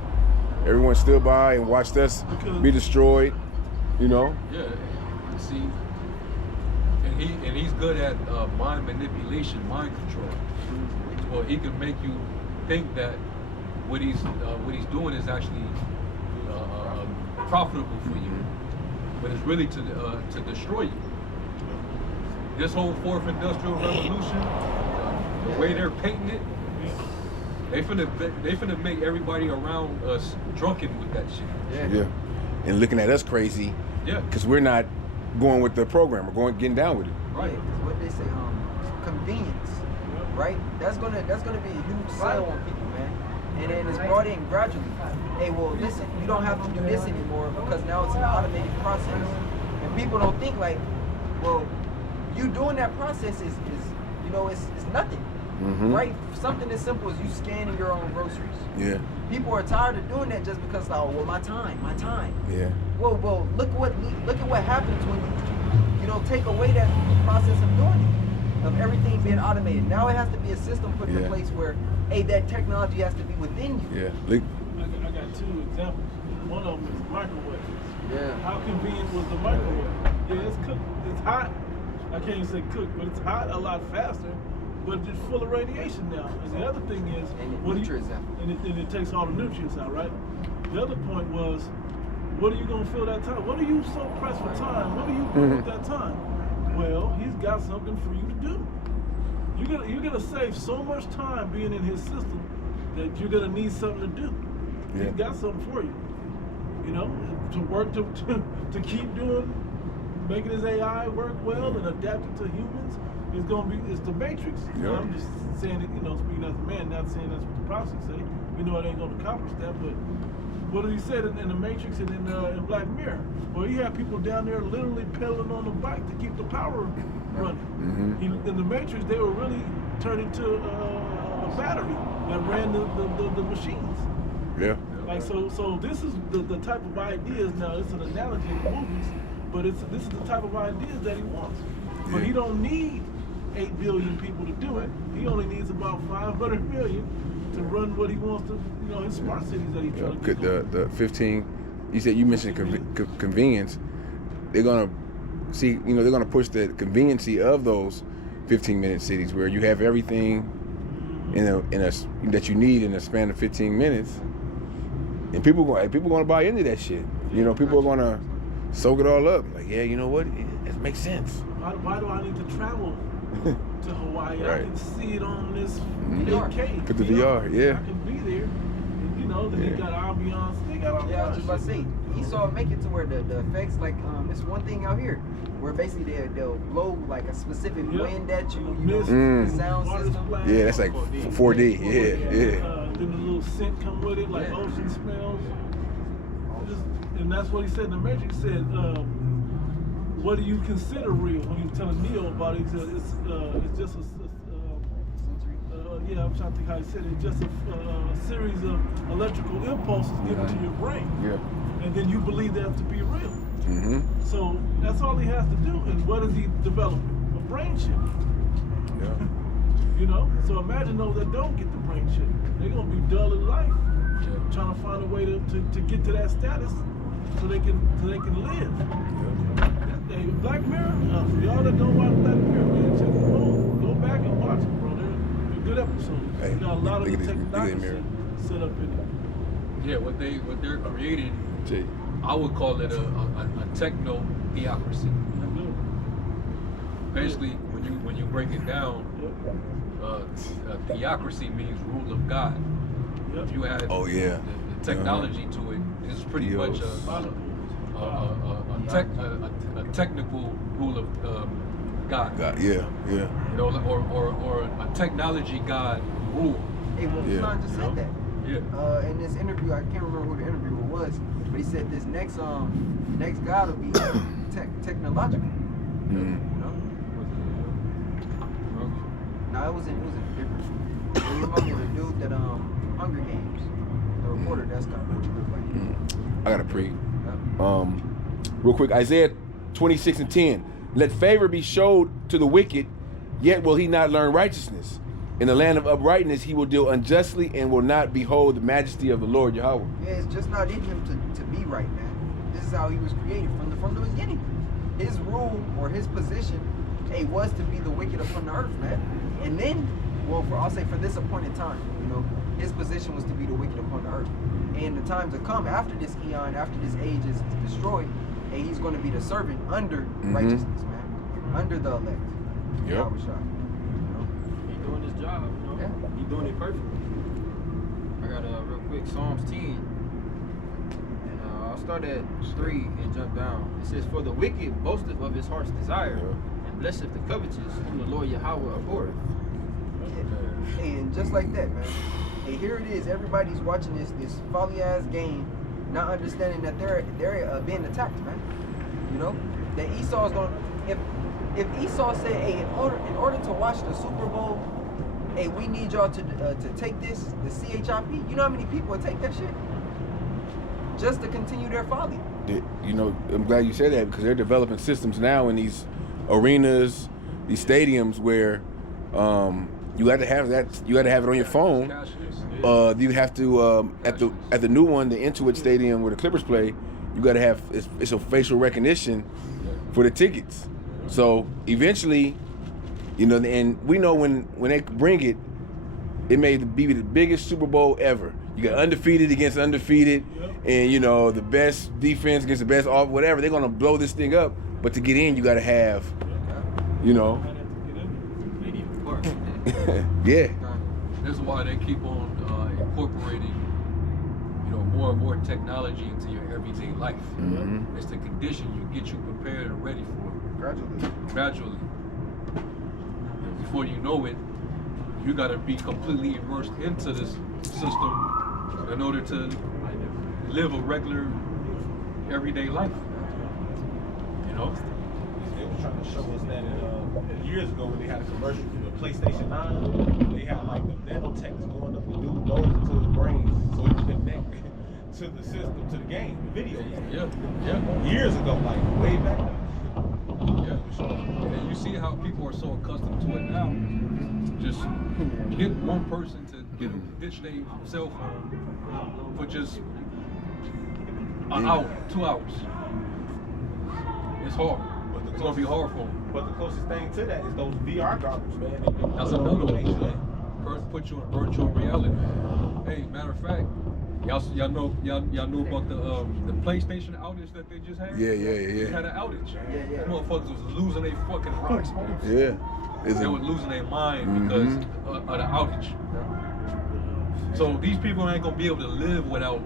Everyone stood by and watched us be destroyed. You know. Yeah. See, and he's good at mind manipulation, mind control. Well, he can make you think that what he's doing is actually profitable for you, but it's really to destroy you. This whole fourth industrial revolution, the way they're painting it, they finna make everybody around us drunken with that shit. Yeah. And looking at us crazy. Yeah. Because we're not going with the program. We're getting down with it. Right. Because what they say, convenience, right? That's gonna be a huge sell on people, man. And then it's brought in gradually. Hey, well, listen, you don't have to do this anymore because now it's an automated process. And people don't think like, well, you doing that process is you know, it's nothing, right? Something as simple as you scanning your own groceries. Yeah. People are tired of doing that just because, oh, well, my time. Yeah. Well, look at what happens when you take away that process of doing it, of everything being automated. Now it has to be a system put in place where, hey, that technology has to be within you. Yeah. I got two examples. One of them is microwave. Yeah. How convenient was the microwave? Yeah, it's cooked. It's hot. I can't even say cooked, but it's hot a lot faster. But it's full of radiation now. And the other thing is, And what nutrients out. and it takes all the nutrients out, right? The other point was, what are you gonna fill that time? What are you so pressed for time? What are you doing with that time? Well, he's got something for you to do. You're gonna save so much time being in his system that you're gonna need something to do. Yeah. He's got something for you. You know, to work to keep doing, making his AI work well and adapt it to humans. It's the Matrix. Yeah. I'm just saying it, speaking as a man, not saying that's what the prophecy say. We know it ain't gonna accomplish that, but what did he say in the Matrix and in Black Mirror? Well, he had people down there literally pedaling on the bike to keep the power running. In the Matrix, they were really turned into a battery that ran the machines. Yeah. Like so this is the type of ideas now. It's an analogy in movies But this is the type of ideas that he wants. But Yeah. he don't need 8 billion people to do it. He only needs about 500 million to run what he wants to, his smart cities that he trying to get The 15. You mentioned convenience. They're gonna see. They're gonna push the conveniency of those 15-minute cities where you have everything in a that you need in a span of 15 minutes, and people gonna buy into that shit. People are gonna soak it all up. Like, yeah, you know what? It makes sense. Why do I need to travel to Hawaii? Right. I can see it on this VR. 8K. Put the VR, yeah. I can be there. Then they got ambiance. They got all Yeah, I was kinds just of about to say, Esau make it to where the effects, like, it's one thing out here, where basically they'll blow like a specific wind at you, Mist, the sound water system. splash. Yeah, that's like 4D. Yeah. Then the little scent come with it, like ocean smells. And that's what he said in the Matrix. He said, what do you consider real? When he was telling Neo about it, he said, it's just I'm trying to think how he said it. Just a series of electrical impulses given to your brain. Yeah. And then you believe that to be real. Mm-hmm. So that's all he has to do. And what is he developing? A brain chip. Yeah. So imagine those that don't get the brain chip. They're going to be dull in life. Trying to find a way to get to that status so they can live. Hey, Black Mirror, for y'all that don't watch Black Mirror, man, check it out. Go back and watch it, bro. They're good episodes. Hey, got a lot of look the at this technocracy set up in it. Yeah, what they're creating, See. I would call it a techno theocracy. Basically, when you break it down, a theocracy means rule of God. If you add the technology to it, it's pretty much a technical rule of God. Yeah. Or a technology God rule. Hey, well, Elon just said that. Yeah. In this interview, I can't remember who the interviewer was, but he said this next God will be technological. No, it wasn't different. He reminded me of the dude that Hunger Games, the reporter. That's not what you look like. I got a pre. Real quick, Isaiah 26:10. Let favor be showed to the wicked, yet will he not learn righteousness. In the land of uprightness he will deal unjustly and will not behold the majesty of the Lord Yahweh. Yeah, it's just not in him to be right, man. This is how he was created from the beginning. His rule or his position, was to be the wicked upon the earth, man. And then, I'll say for this appointed time, his position was to be the wicked upon the earth. And the time to come after this eon, after this age is destroyed, he's going to be the servant under righteousness, man, under the elect. Yep. He's doing his job, Yeah. He's doing it perfectly. I got real quick Psalms 10, and I'll start at 3 and jump down. It says, "For the wicked boasteth of his heart's desire, and blesseth the covetous, whom the Lord Yahweh abhorreth." Hey, and just like that, man. Hey, here it is. Everybody's watching this folly ass game, not understanding that they're being attacked, man. That Esau's going. If Esau said, "Hey, in order to watch the Super Bowl, hey, we need y'all to take the CHIP." You know how many people would take that shit just to continue their folly? I'm glad you said that because they're developing systems now in these arenas, these stadiums where you got to have that. You got to have it on your phone. You have to at the new one, the Intuit Stadium where the Clippers play. You got to have it's a facial recognition for the tickets. So eventually, and we know when they bring it, it may be the biggest Super Bowl ever. You got undefeated against undefeated, and the best defense against the best off, whatever. They're gonna blow this thing up. But to get in, you got to have, yeah. That's why they keep on incorporating, more and more technology into your everyday life. Mm-hmm. It's the condition you get you prepared and ready for it. Gradually. And before you know it, you got to be completely immersed into this system in order to live a regular, everyday life. They were trying to show us that years ago when they had a commercial for the PlayStation 9, they had like the nanotechs going up the dude's nose into his brain so he could connect to the system, to the game, the video game. Yeah. Years ago, like way back. Yeah, for sure. And you see how people are so accustomed to it now. Just get one person to get them ditch their cell phone for just an hour, 2 hours. It's hard. It's gonna be hard for them. But the closest thing to that is those VR goggles, man. That's another one. First, put you in virtual reality. Hey, matter of fact, y'all know about the PlayStation outage that they just had? Yeah. They had an outage. These motherfuckers was losing their fucking rocks, man. Yeah. They were losing their mind because of the outage. So these people ain't gonna be able to live without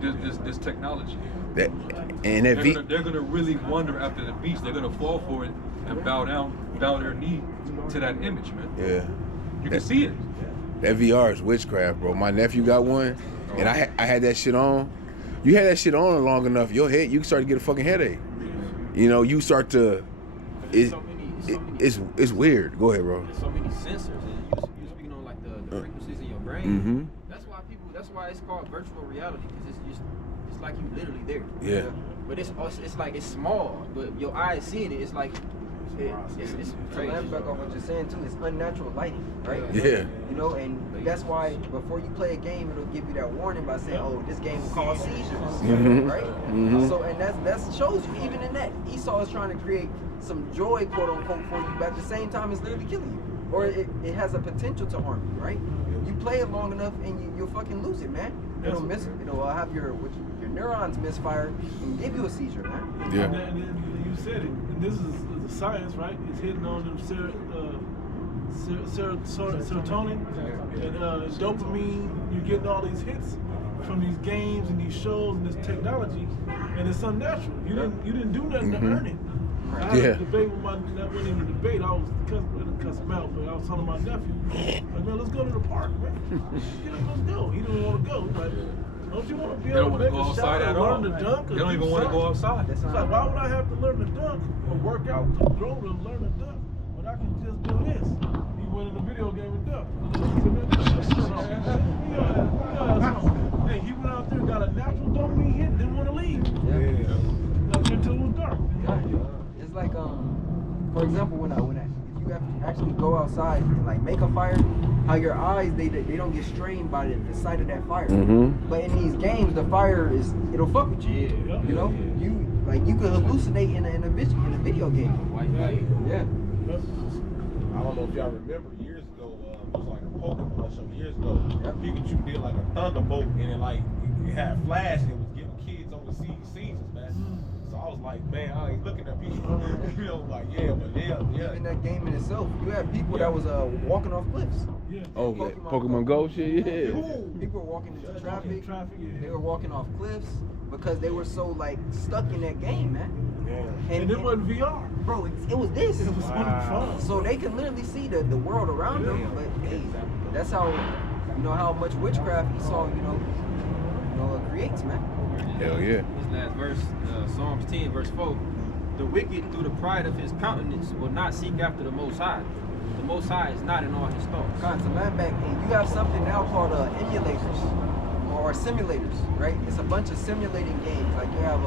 this technology. They're gonna really wonder after the beast. They're gonna fall for it and bow their knee to that image, man. Yeah. You can see it. That VR is witchcraft, bro. My nephew got one, and I had that shit on. You had that shit on long enough, your head, you start to get a fucking headache. You know, you start to. It's weird. Go ahead, bro. There's so many sensors, and you're speaking on like the frequencies in your brain. That's why it's called virtual reality, because it's like you literally there. Yeah. But it's like it's small, but your eyes seeing it. It's like it's To land back on what you're saying too, it's unnatural lighting, right? Yeah. You know, and that's why before you play a game, it'll give you that warning by saying, "Oh, this game will cause seizures," right? So, and that shows you even in that Esau is trying to create some joy, quote unquote, for you, but at the same time, it's literally killing you, or it has a potential to harm you, right? You play it long enough, and you'll fucking lose it, man. It'll have your neurons misfire and give you a seizure, man. Yeah. And you said it, and this is the science, right? It's hitting on them serotonin and dopamine. You're getting all these hits from these games and these shows and this technology, and it's unnatural. You didn't do nothing to earn it. I had a debate with that wasn't even a debate. I was cussing him out, but I was telling my nephew, like, man, let's go to the park, man. Let's go. He didn't want to go. Like, don't you want to be able to make a shot and learn to dunk? They don't even want to go outside. It's like, why would I have to learn to dunk or work out to grow to learn to dunk when I can just do this? He went in the video game and dunked. Hey, he went out there, got a natural dopamine hit, didn't want to leave. Until it was dark. It's like for example, when if you have to actually go outside and like make a fire, how your eyes they don't get strained by the sight of that fire. But in these games, the fire it'll fuck with you. You know, you could hallucinate in a video game. Yeah. I don't know if y'all remember years ago, it was like a Pokemon show years ago. Pikachu did like a thunderbolt, and it had flash, and it was giving kids overseas seizures, man. So I was like, man, I ain't looking at people. You know, like, yeah. In that game in itself, you had people that was walking off cliffs. Oh, Pokemon Go shit, yeah. People were walking into traffic. They were walking off cliffs because they were so like stuck in that game, man. And it wasn't VR. Bro, it was this. It was fun. So they can literally see the world around them. But hey, that's how how much witchcraft Esau creates, man. Hell yeah. This last verse, Psalms 10, verse 4. The wicked, through the pride of his countenance, will not seek after the Most High. The Most High is not in all his thoughts. To land back, and you have something now called emulators or simulators, right? It's a bunch of simulating games. Like you have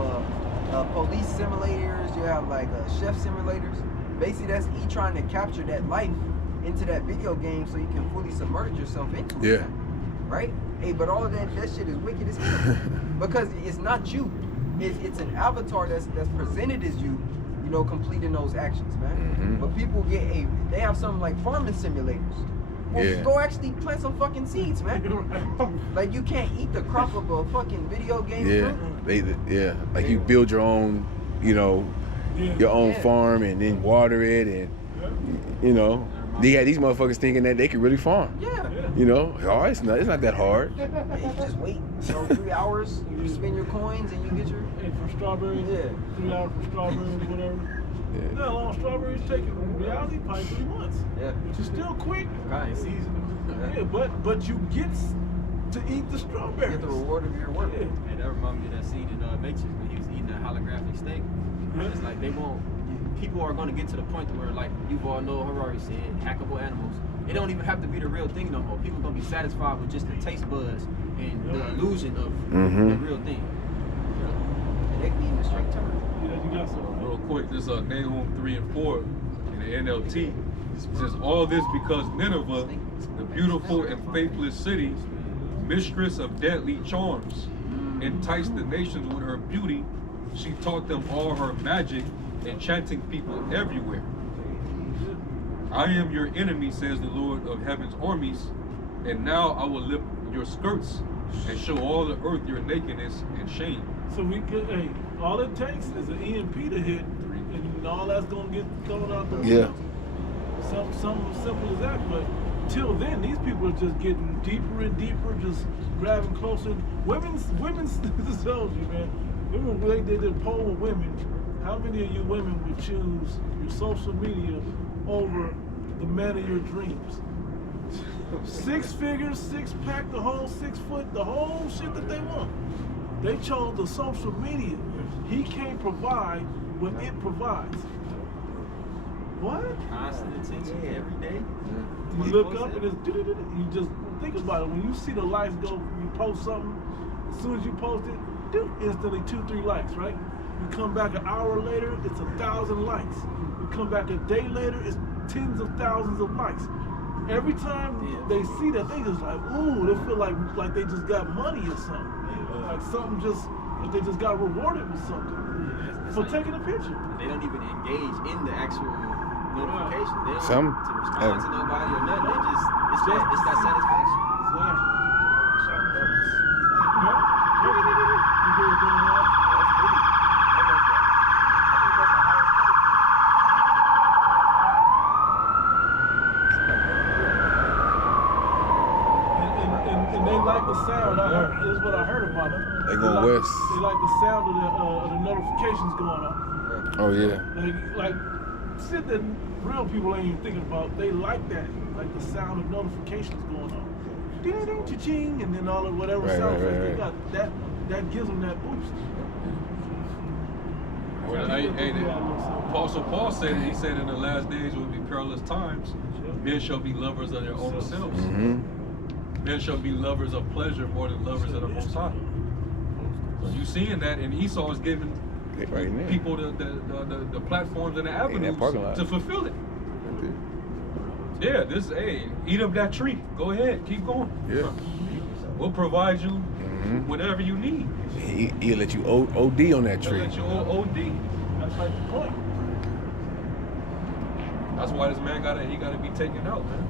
police simulators, you have like chef simulators. Basically, that's trying to capture that life into that video game so you can fully submerge yourself into it. Yeah. Right? Hey, but all of that shit is wicked as hell. Because it's not you. It's an avatar that's presented as you, completing those actions, man. But people they have something like farming simulators. Well, go actually plant some fucking seeds, man. Like you can't eat the crop of a fucking video game. Like you build your own, your own farm and then water it and, they got these motherfuckers thinking that they can really farm. It's not that hard. You just wait, 3 hours, you spend your coins and you get your... And for strawberries, 3 hours for strawberries, whatever. That long strawberries taking reality probably 3 months. Which is still quick. But you get to eat the strawberries. You get the reward of your work. And that reminds me of that scene in Matrix when he was eating that holographic steak. It's like people are going to get to the point where, like you've all know, Harari said, hackable animals. It don't even have to be the real thing no more. People gonna be satisfied with just the taste buds and the illusion of the real thing. And they be in the straight turn. Yeah, you got something. Real quick, this Nahum 3 and 4 in the NLT. It says, all this because Nineveh, the beautiful and faithless city, mistress of deadly charms, enticed the nations with her beauty. She taught them all her magic, enchanting people everywhere. I am your enemy, says the Lord of heaven's armies, and now I will lift your skirts and show all the earth your nakedness and shame. So we could, hey, all it takes is an EMP to hit, and all that's gonna get thrown out the window. Something simple as that. But till then, these people are just getting deeper and deeper, just grabbing closer. Women's this tells you, man. Women, they did a poll with women. How many of you women would choose your social media over the man of your dreams? 6 figures, 6-pack, the whole 6 foot, the whole shit that they want. They chose the social media. He can't provide what it provides. What? Constant attention every day. You look up and it's you just think about it. When you see the likes go, you post something, as soon as you post it, instantly 2-3 likes, right? You come back an hour later, it's 1,000 likes. You come back a day later, it's tens of thousands of likes. Every time they see that, they just like, ooh, they feel like they just got money or something. Like something just, if they just got rewarded with something for taking a picture. They don't even engage in the actual notification. They don't Some to respond to nobody or nothing. They just, it's that satisfaction. You hear it going off? And they like the sound. This is what I heard about them. They go west. They like the sound of the notifications going off. Oh yeah. Like shit that real people ain't even thinking about. They like that, like the sound of notifications going on. Ding ding cha-ching, and then all of whatever sound effects they got. That gives them that boost. Well, Apostle Paul said, he said in the last days will be perilous times. Men shall be lovers of their own selves. Men shall be lovers of pleasure more than lovers of the Most High. So you seeing that, and Esau is giving people the platforms and the avenues to fulfill it. Yeah, eat up that tree. Go ahead, keep going. Yeah. We'll provide you whatever you need. He'll let you OD on that tree. He'll let you OD. That's like the point. That's why this man gotta be taken out, man.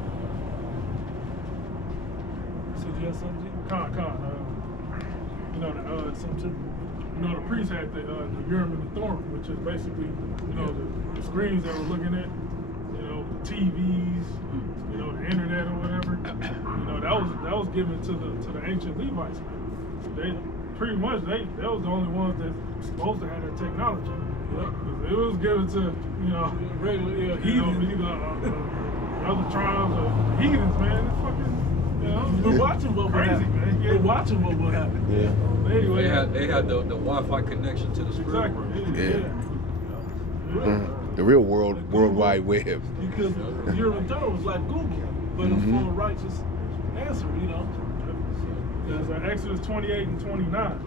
So you got something? The priest had the Urim and the Thummim, which is basically, the screens that we're looking at, the TVs, the internet or whatever. That was given to the ancient Levites. They pretty much they was the only ones that supposed to have that technology. It was given to regular heathens, other tribes or heathens, man. It's fucking. We're watching what will happen. Man. We're watching what will happen. Yeah. But anyway, they had the Wi-Fi connection to the spirit. Exactly. Yeah. The real World Wide Web. Because your return was like Google, but it's for a righteous answer, There's Exodus 28 and 29.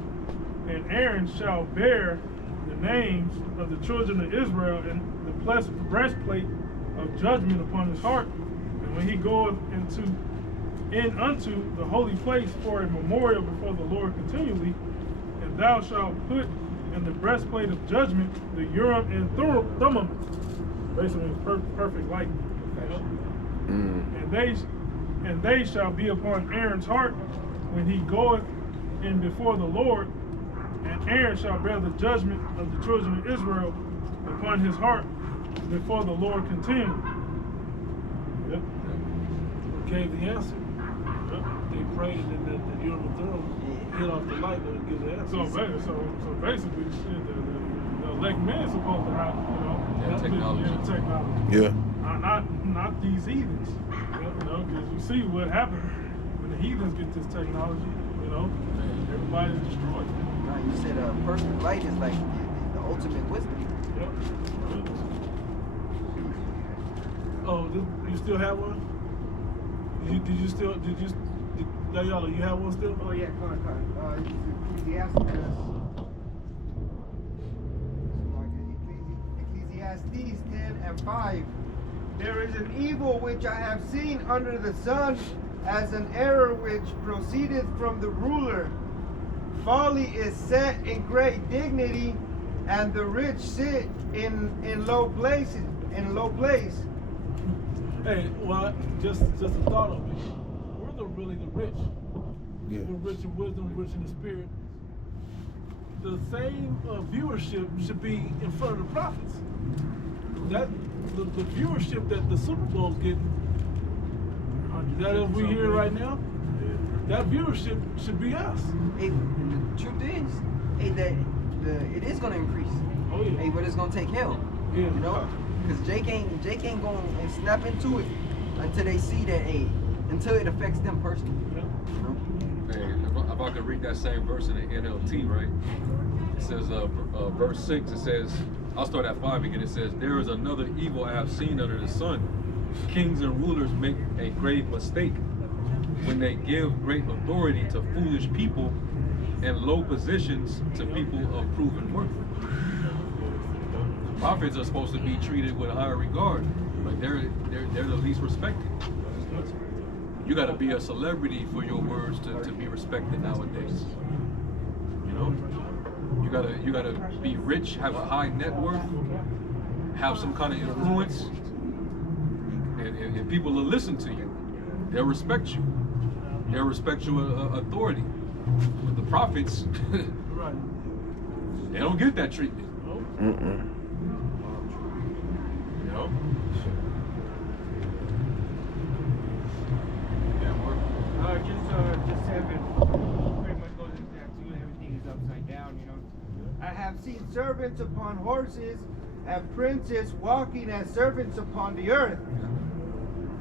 And Aaron shall bear the names of the children of Israel and the breastplate of judgment upon his heart. And when he goeth unto the holy place for a memorial before the Lord continually, and thou shalt put in the breastplate of judgment the Urim and Thummim, basically perfect likeness. And they shall be upon Aaron's heart when he goeth in before the Lord, and Aaron shall bear the judgment of the children of Israel upon his heart before the Lord continually. Yep. Gave the answer. They prayed and the Urim and Thummim hit off the light and give the answer. So basically, the elect men is supposed to have, technology. Technology. Yeah. Not these heathens. Because you see what happened when the heathens get this technology. Everybody's destroyed. You said perfect light is like the ultimate wisdom. Yep. Oh, you still have one? Y'all, you have one still? Oh yeah, come on. Ecclesiastes 10:5. There is an evil which I have seen under the sun, as an error which proceedeth from the ruler. Folly is set in great dignity, and the rich sit in low places. In low place. Hey, well, just a thought of it. We're really the rich. Yeah. We're rich in wisdom, rich in the spirit. The same viewership should be in front of the prophets. The viewership that the Super Bowl's getting, that if we hear right now, that viewership should be us. Hey, and the truth is, hey, it is gonna increase. Oh yeah. Hey, but it's gonna take hell. Yeah. You know, because Jake ain't going and snap into it until they see that, hey, until it affects them personally. Yeah. You know? Hey, if I could read that same verse in the NLT, right? It says, verse 6, it says, I'll start at 5 again. It says, there is another evil I have seen under the sun. Kings and rulers make a grave mistake when they give great authority to foolish people and low positions to people of proven worth. The prophets are supposed to be treated with higher regard, but they're the least respected. You got to be a celebrity for your words to be respected nowadays. You know, you gotta be rich, have a high net worth, have some kind of influence, and people will listen to you. They'll respect you. They'll respect your authority. But the prophets, they don't get that treatment. You know? Just having pretty much goes into that too. Everything is upside down, you know. I have seen servants upon horses and princes walking as servants upon the earth.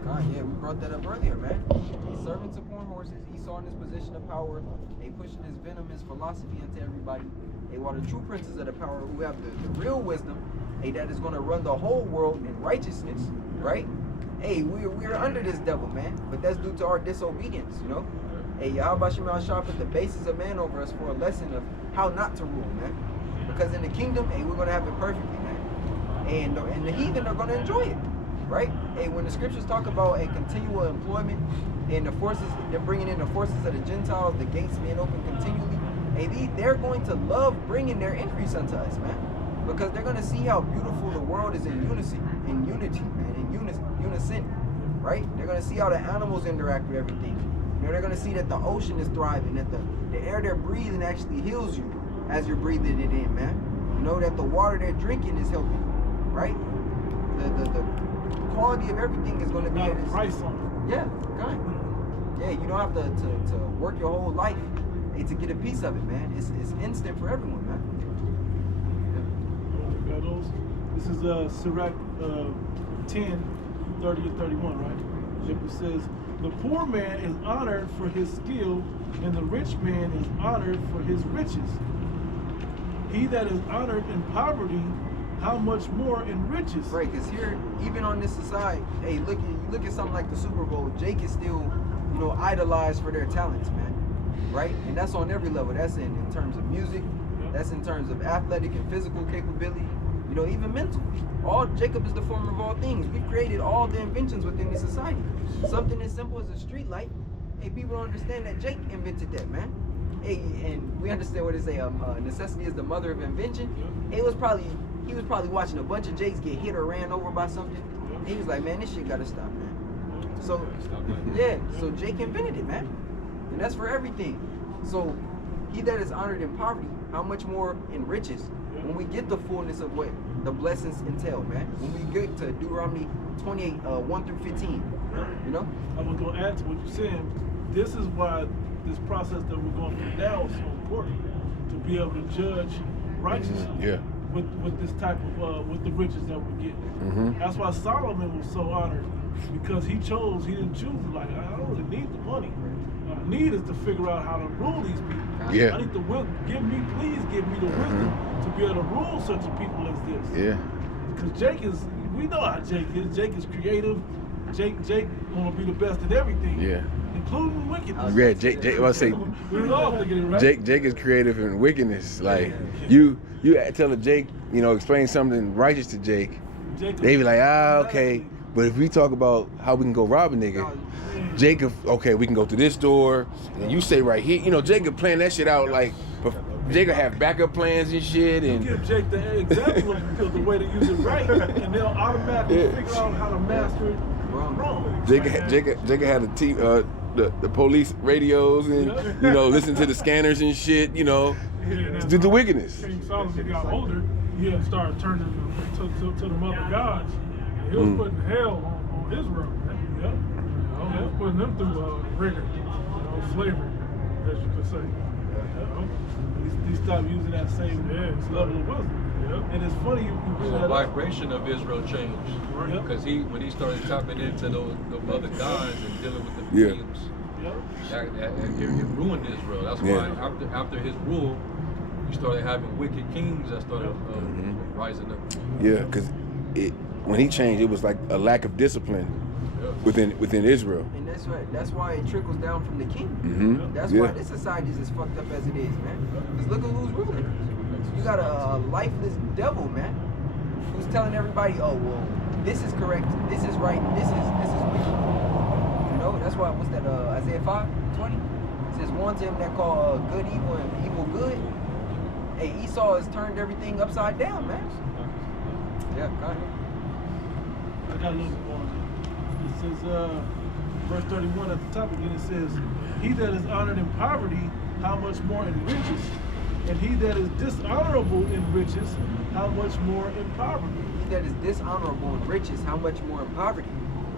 God, yeah, we brought that up earlier, man. These servants upon horses, Esau in his position of power, they pushing his venomous philosophy into everybody. Hey, while the true princes of the power who have the real wisdom, hey, that is going to run the whole world in righteousness, right? Hey, we're under this devil, man, but that's due to our disobedience, you know? Hey, Yahweh Shemel Shah put the basis of man over us for a lesson of how not to rule, man. Because in the kingdom, hey, we're going to have it perfectly, man. And the heathen are going to enjoy it, right? Hey, when the scriptures talk about a continual employment and the forces, they're bringing in the forces of the Gentiles, the gates being open continually, hey, they're going to love bringing their increase unto us, man. Because they're going to see how beautiful the world is in unity, man, in unison, right? They're going to see how the animals interact with everything. You know, they're going to see that the ocean is thriving, that the air they're breathing actually heals you as you're breathing it in, man. You know, that the water they're drinking is helping, right? The quality of everything is going to be at its price on it. Yeah, God. Yeah, you don't have to work your whole life to get a piece of it, man. It's instant for everyone, man. This is Sirach 10, 30 and 31, right? It says, the poor man is honored for his skill, and the rich man is honored for his riches. He that is honored in poverty, how much more in riches? Right, because here, even on this side, hey, look at something like the Super Bowl. Jake is still, you know, idolized for their talents, man. Right? And that's on every level. That's in terms of music. That's in terms of athletic and physical capability. You know, even mental. Jacob is the former of all things. We've created all the inventions within the society. Something as simple as a street light. Hey, people don't understand that Jake invented that, man. Hey, and we understand what they say, necessity is the mother of invention. He was probably watching a bunch of Jakes get hit or ran over by something. And he was like, man, this shit gotta stop, man. So, yeah, so Jake invented it, man. And that's for everything. So, he that is honored in poverty, how much more in riches? When we get the fullness of what the blessings entail, man. When we get to Deuteronomy 28, 1 through 15, you know? I was going to add to what you're saying. This is why this process that we're going through now is so important, to be able to judge righteously. Yeah. With this type of with the riches that we're getting. That's why Solomon was so honored, because he didn't choose like, I don't really need the money. What I need is to figure out how to rule these people. Yeah. I need the wisdom. Please give me the wisdom to be able to rule such a people as this. Yeah. Because we know how Jake is. Jake is creative. Jake wanna be the best at everything. Yeah. Including wickedness. Yeah, Jake I say We was all thinking it, right? Jake is creative in wickedness. Like you tell a Jake, explain something righteous to Jake, they be like, okay. But if we talk about how we can go rob a nigga, Jacob, okay, we can go to this door, and you say right here, Jacob plan that shit out like. Jacob have backup plans and shit, and you give Jake the example of the way to use it right, and they'll automatically figure out how to master it wrong. Jacob had the police radios and listen to the scanners and shit, do the wickedness. King Solomon got older, he had started turning to the other gods. He was putting hell on Israel. Yeah, he was putting them through rigor, slavery, as you could say. He stopped using that same level of wisdom. And it's funny you bring that The up. vibration of Israel changed. Because when he started tapping into those other gods and dealing with the kings, it ruined Israel. That's why after his rule, you started having wicked kings that started rising up. Yeah, because when he changed, it was like a lack of discipline within Israel. And that's why it trickles down from the king. That's why this society is as fucked up as it is, man. Because look at who's ruling. You got a lifeless devil, man, who's telling everybody, oh well, this is correct, this is right, this is wicked. That's why what's that? Isaiah 5:20 it says, "One to him that call good evil and evil good." Hey, Esau has turned everything upside down, man. Yeah, go ahead. I got a little bit more. It says, verse 31 at the top again, it says, "He that is honored in poverty, how much more in riches? And he that is dishonorable in riches, how much more in poverty?" He that is dishonorable in riches, how much more in poverty?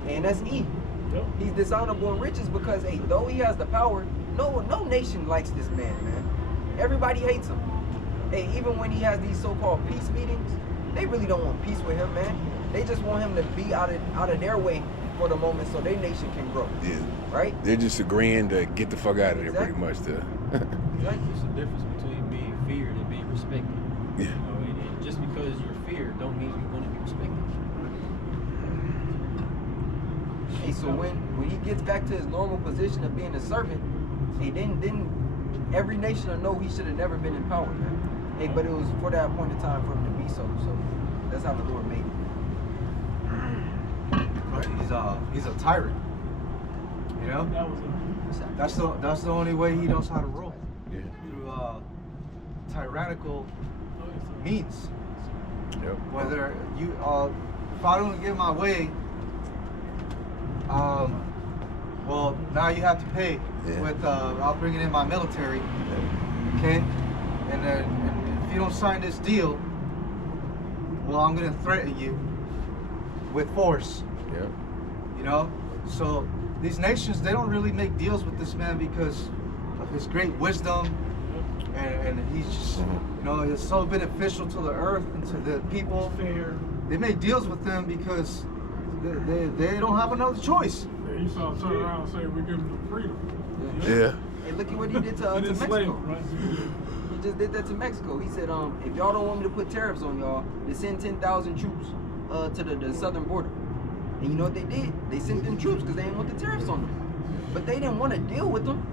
And that's E. Yep. He's dishonorable in riches because, hey, though he has the power, no nation likes this man. Everybody hates him. Hey, even when he has these so-called peace meetings, they really don't want peace with him, man. They just want him to be out of their way for the moment so their nation can grow. Yeah. Right? They're just agreeing to get the fuck out of there pretty much. Exactly. There's a difference between being feared and being respected. Yeah. And just because you're feared don't mean you're going to be respected. Hey, so when he gets back to his normal position of being a servant, hey, then every nation will know he should have never been in power, man. Hey, but it was for that point in time for him to be so that's how the Lord made it. He's a tyrant. That's the only way he knows how to rule. Yeah. Through tyrannical means. Yep. Whether if I don't get my way, well, now you have to pay with I'll bring it in my military. Okay, and if you don't sign this deal, well, I'm gonna threaten you with force. Yeah. So these nations, they don't really make deals with this man because of his great wisdom, and he's just, he's so beneficial to the earth and to the people. Fair. They make deals with him because they don't have another choice. Yeah, Esau turn around and say, we give him the freedom. Yeah. Hey, look at what he did to Mexico. Right? He just did that to Mexico. He said, if y'all don't want me to put tariffs on y'all, then send 10,000 troops to the southern border. And you know what they did? They sent them troops because they didn't want the tariffs on them. But they didn't want to deal with them,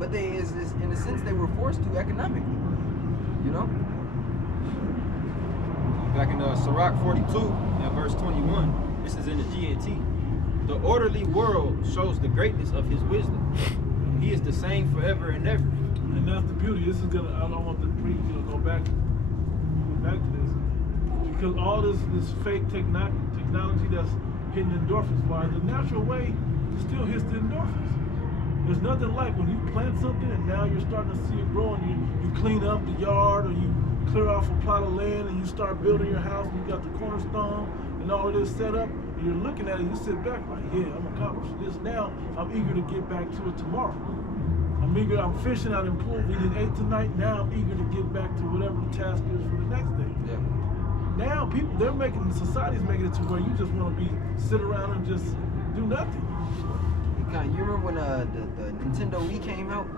But in a sense, they were forced to economically, Back in Sirach 42 and verse 21, this is in the GNT. The orderly world shows the greatness of his wisdom. He is the same forever and ever. And that's the beauty. This is gonna. I don't want to go back to this because all this fake technology that's hitting endorphins. Why the natural way still hits the endorphins. There's nothing like when you plant something and now you're starting to see it grow and you clean up the yard or you clear off a plot of land and you start building your house and you got the cornerstone and all of this set up. And you're looking at it, you sit back like, yeah, I'm accomplishing this now. I'm eager to get back to it tomorrow. I'm fishing out in pool. We did 8 tonight. Now I'm eager to get back to whatever the task is for the next day. Yeah. Now society's making it to where you just want to sit around and just do nothing. You remember when the Nintendo Wii came out?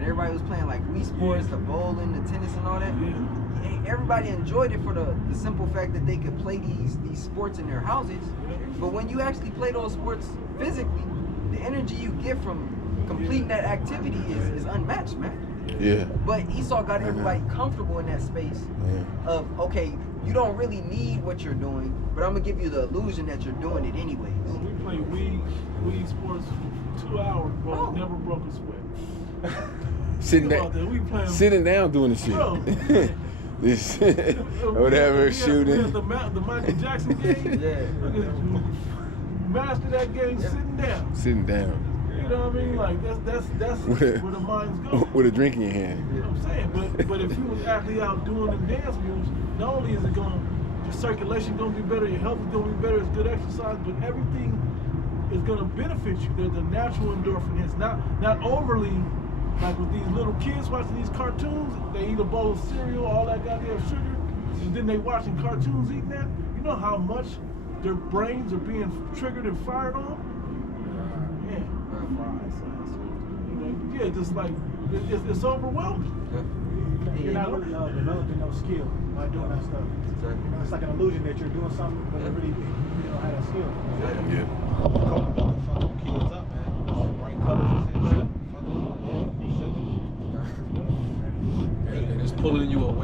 and everybody was playing like Wii Sports, the bowling, the tennis, and all that. Everybody enjoyed it for the simple fact that they could play these sports in their houses. But when you actually play those sports physically, the energy you get from completing that activity is unmatched, man. Yeah. But Esau got everybody comfortable in that space of, okay, you don't really need what you're doing, but I'm gonna give you the illusion that you're doing it anyways. We played Wii Sports for 2 hours, bro. Never broke a sweat. Sitting down doing the shit. Bro. This whatever shooting. The Michael Jackson game. Master that game sitting down. Sitting down. You know what I mean? Like that's where the minds go. With a drink in your hand. You know what I'm saying? But if you was actually out doing them dance moves, not only is it your circulation gonna be better, your health is gonna be better, it's good exercise, but everything is gonna benefit you. There's a natural endorphin hits, not overly. Like with these little kids watching these cartoons, they eat a bowl of cereal, all that goddamn sugar, and then they watching cartoons eating that. You know how much their brains are being triggered and fired on? Yeah, just like, it's overwhelming. You're not really developing no skill by doing that stuff. Exactly. You know, it's like an illusion that you're doing something, but it really, you don't have that skill. Yeah. Fucking kids up, man. Bright colors and shit. And it's pulling you away.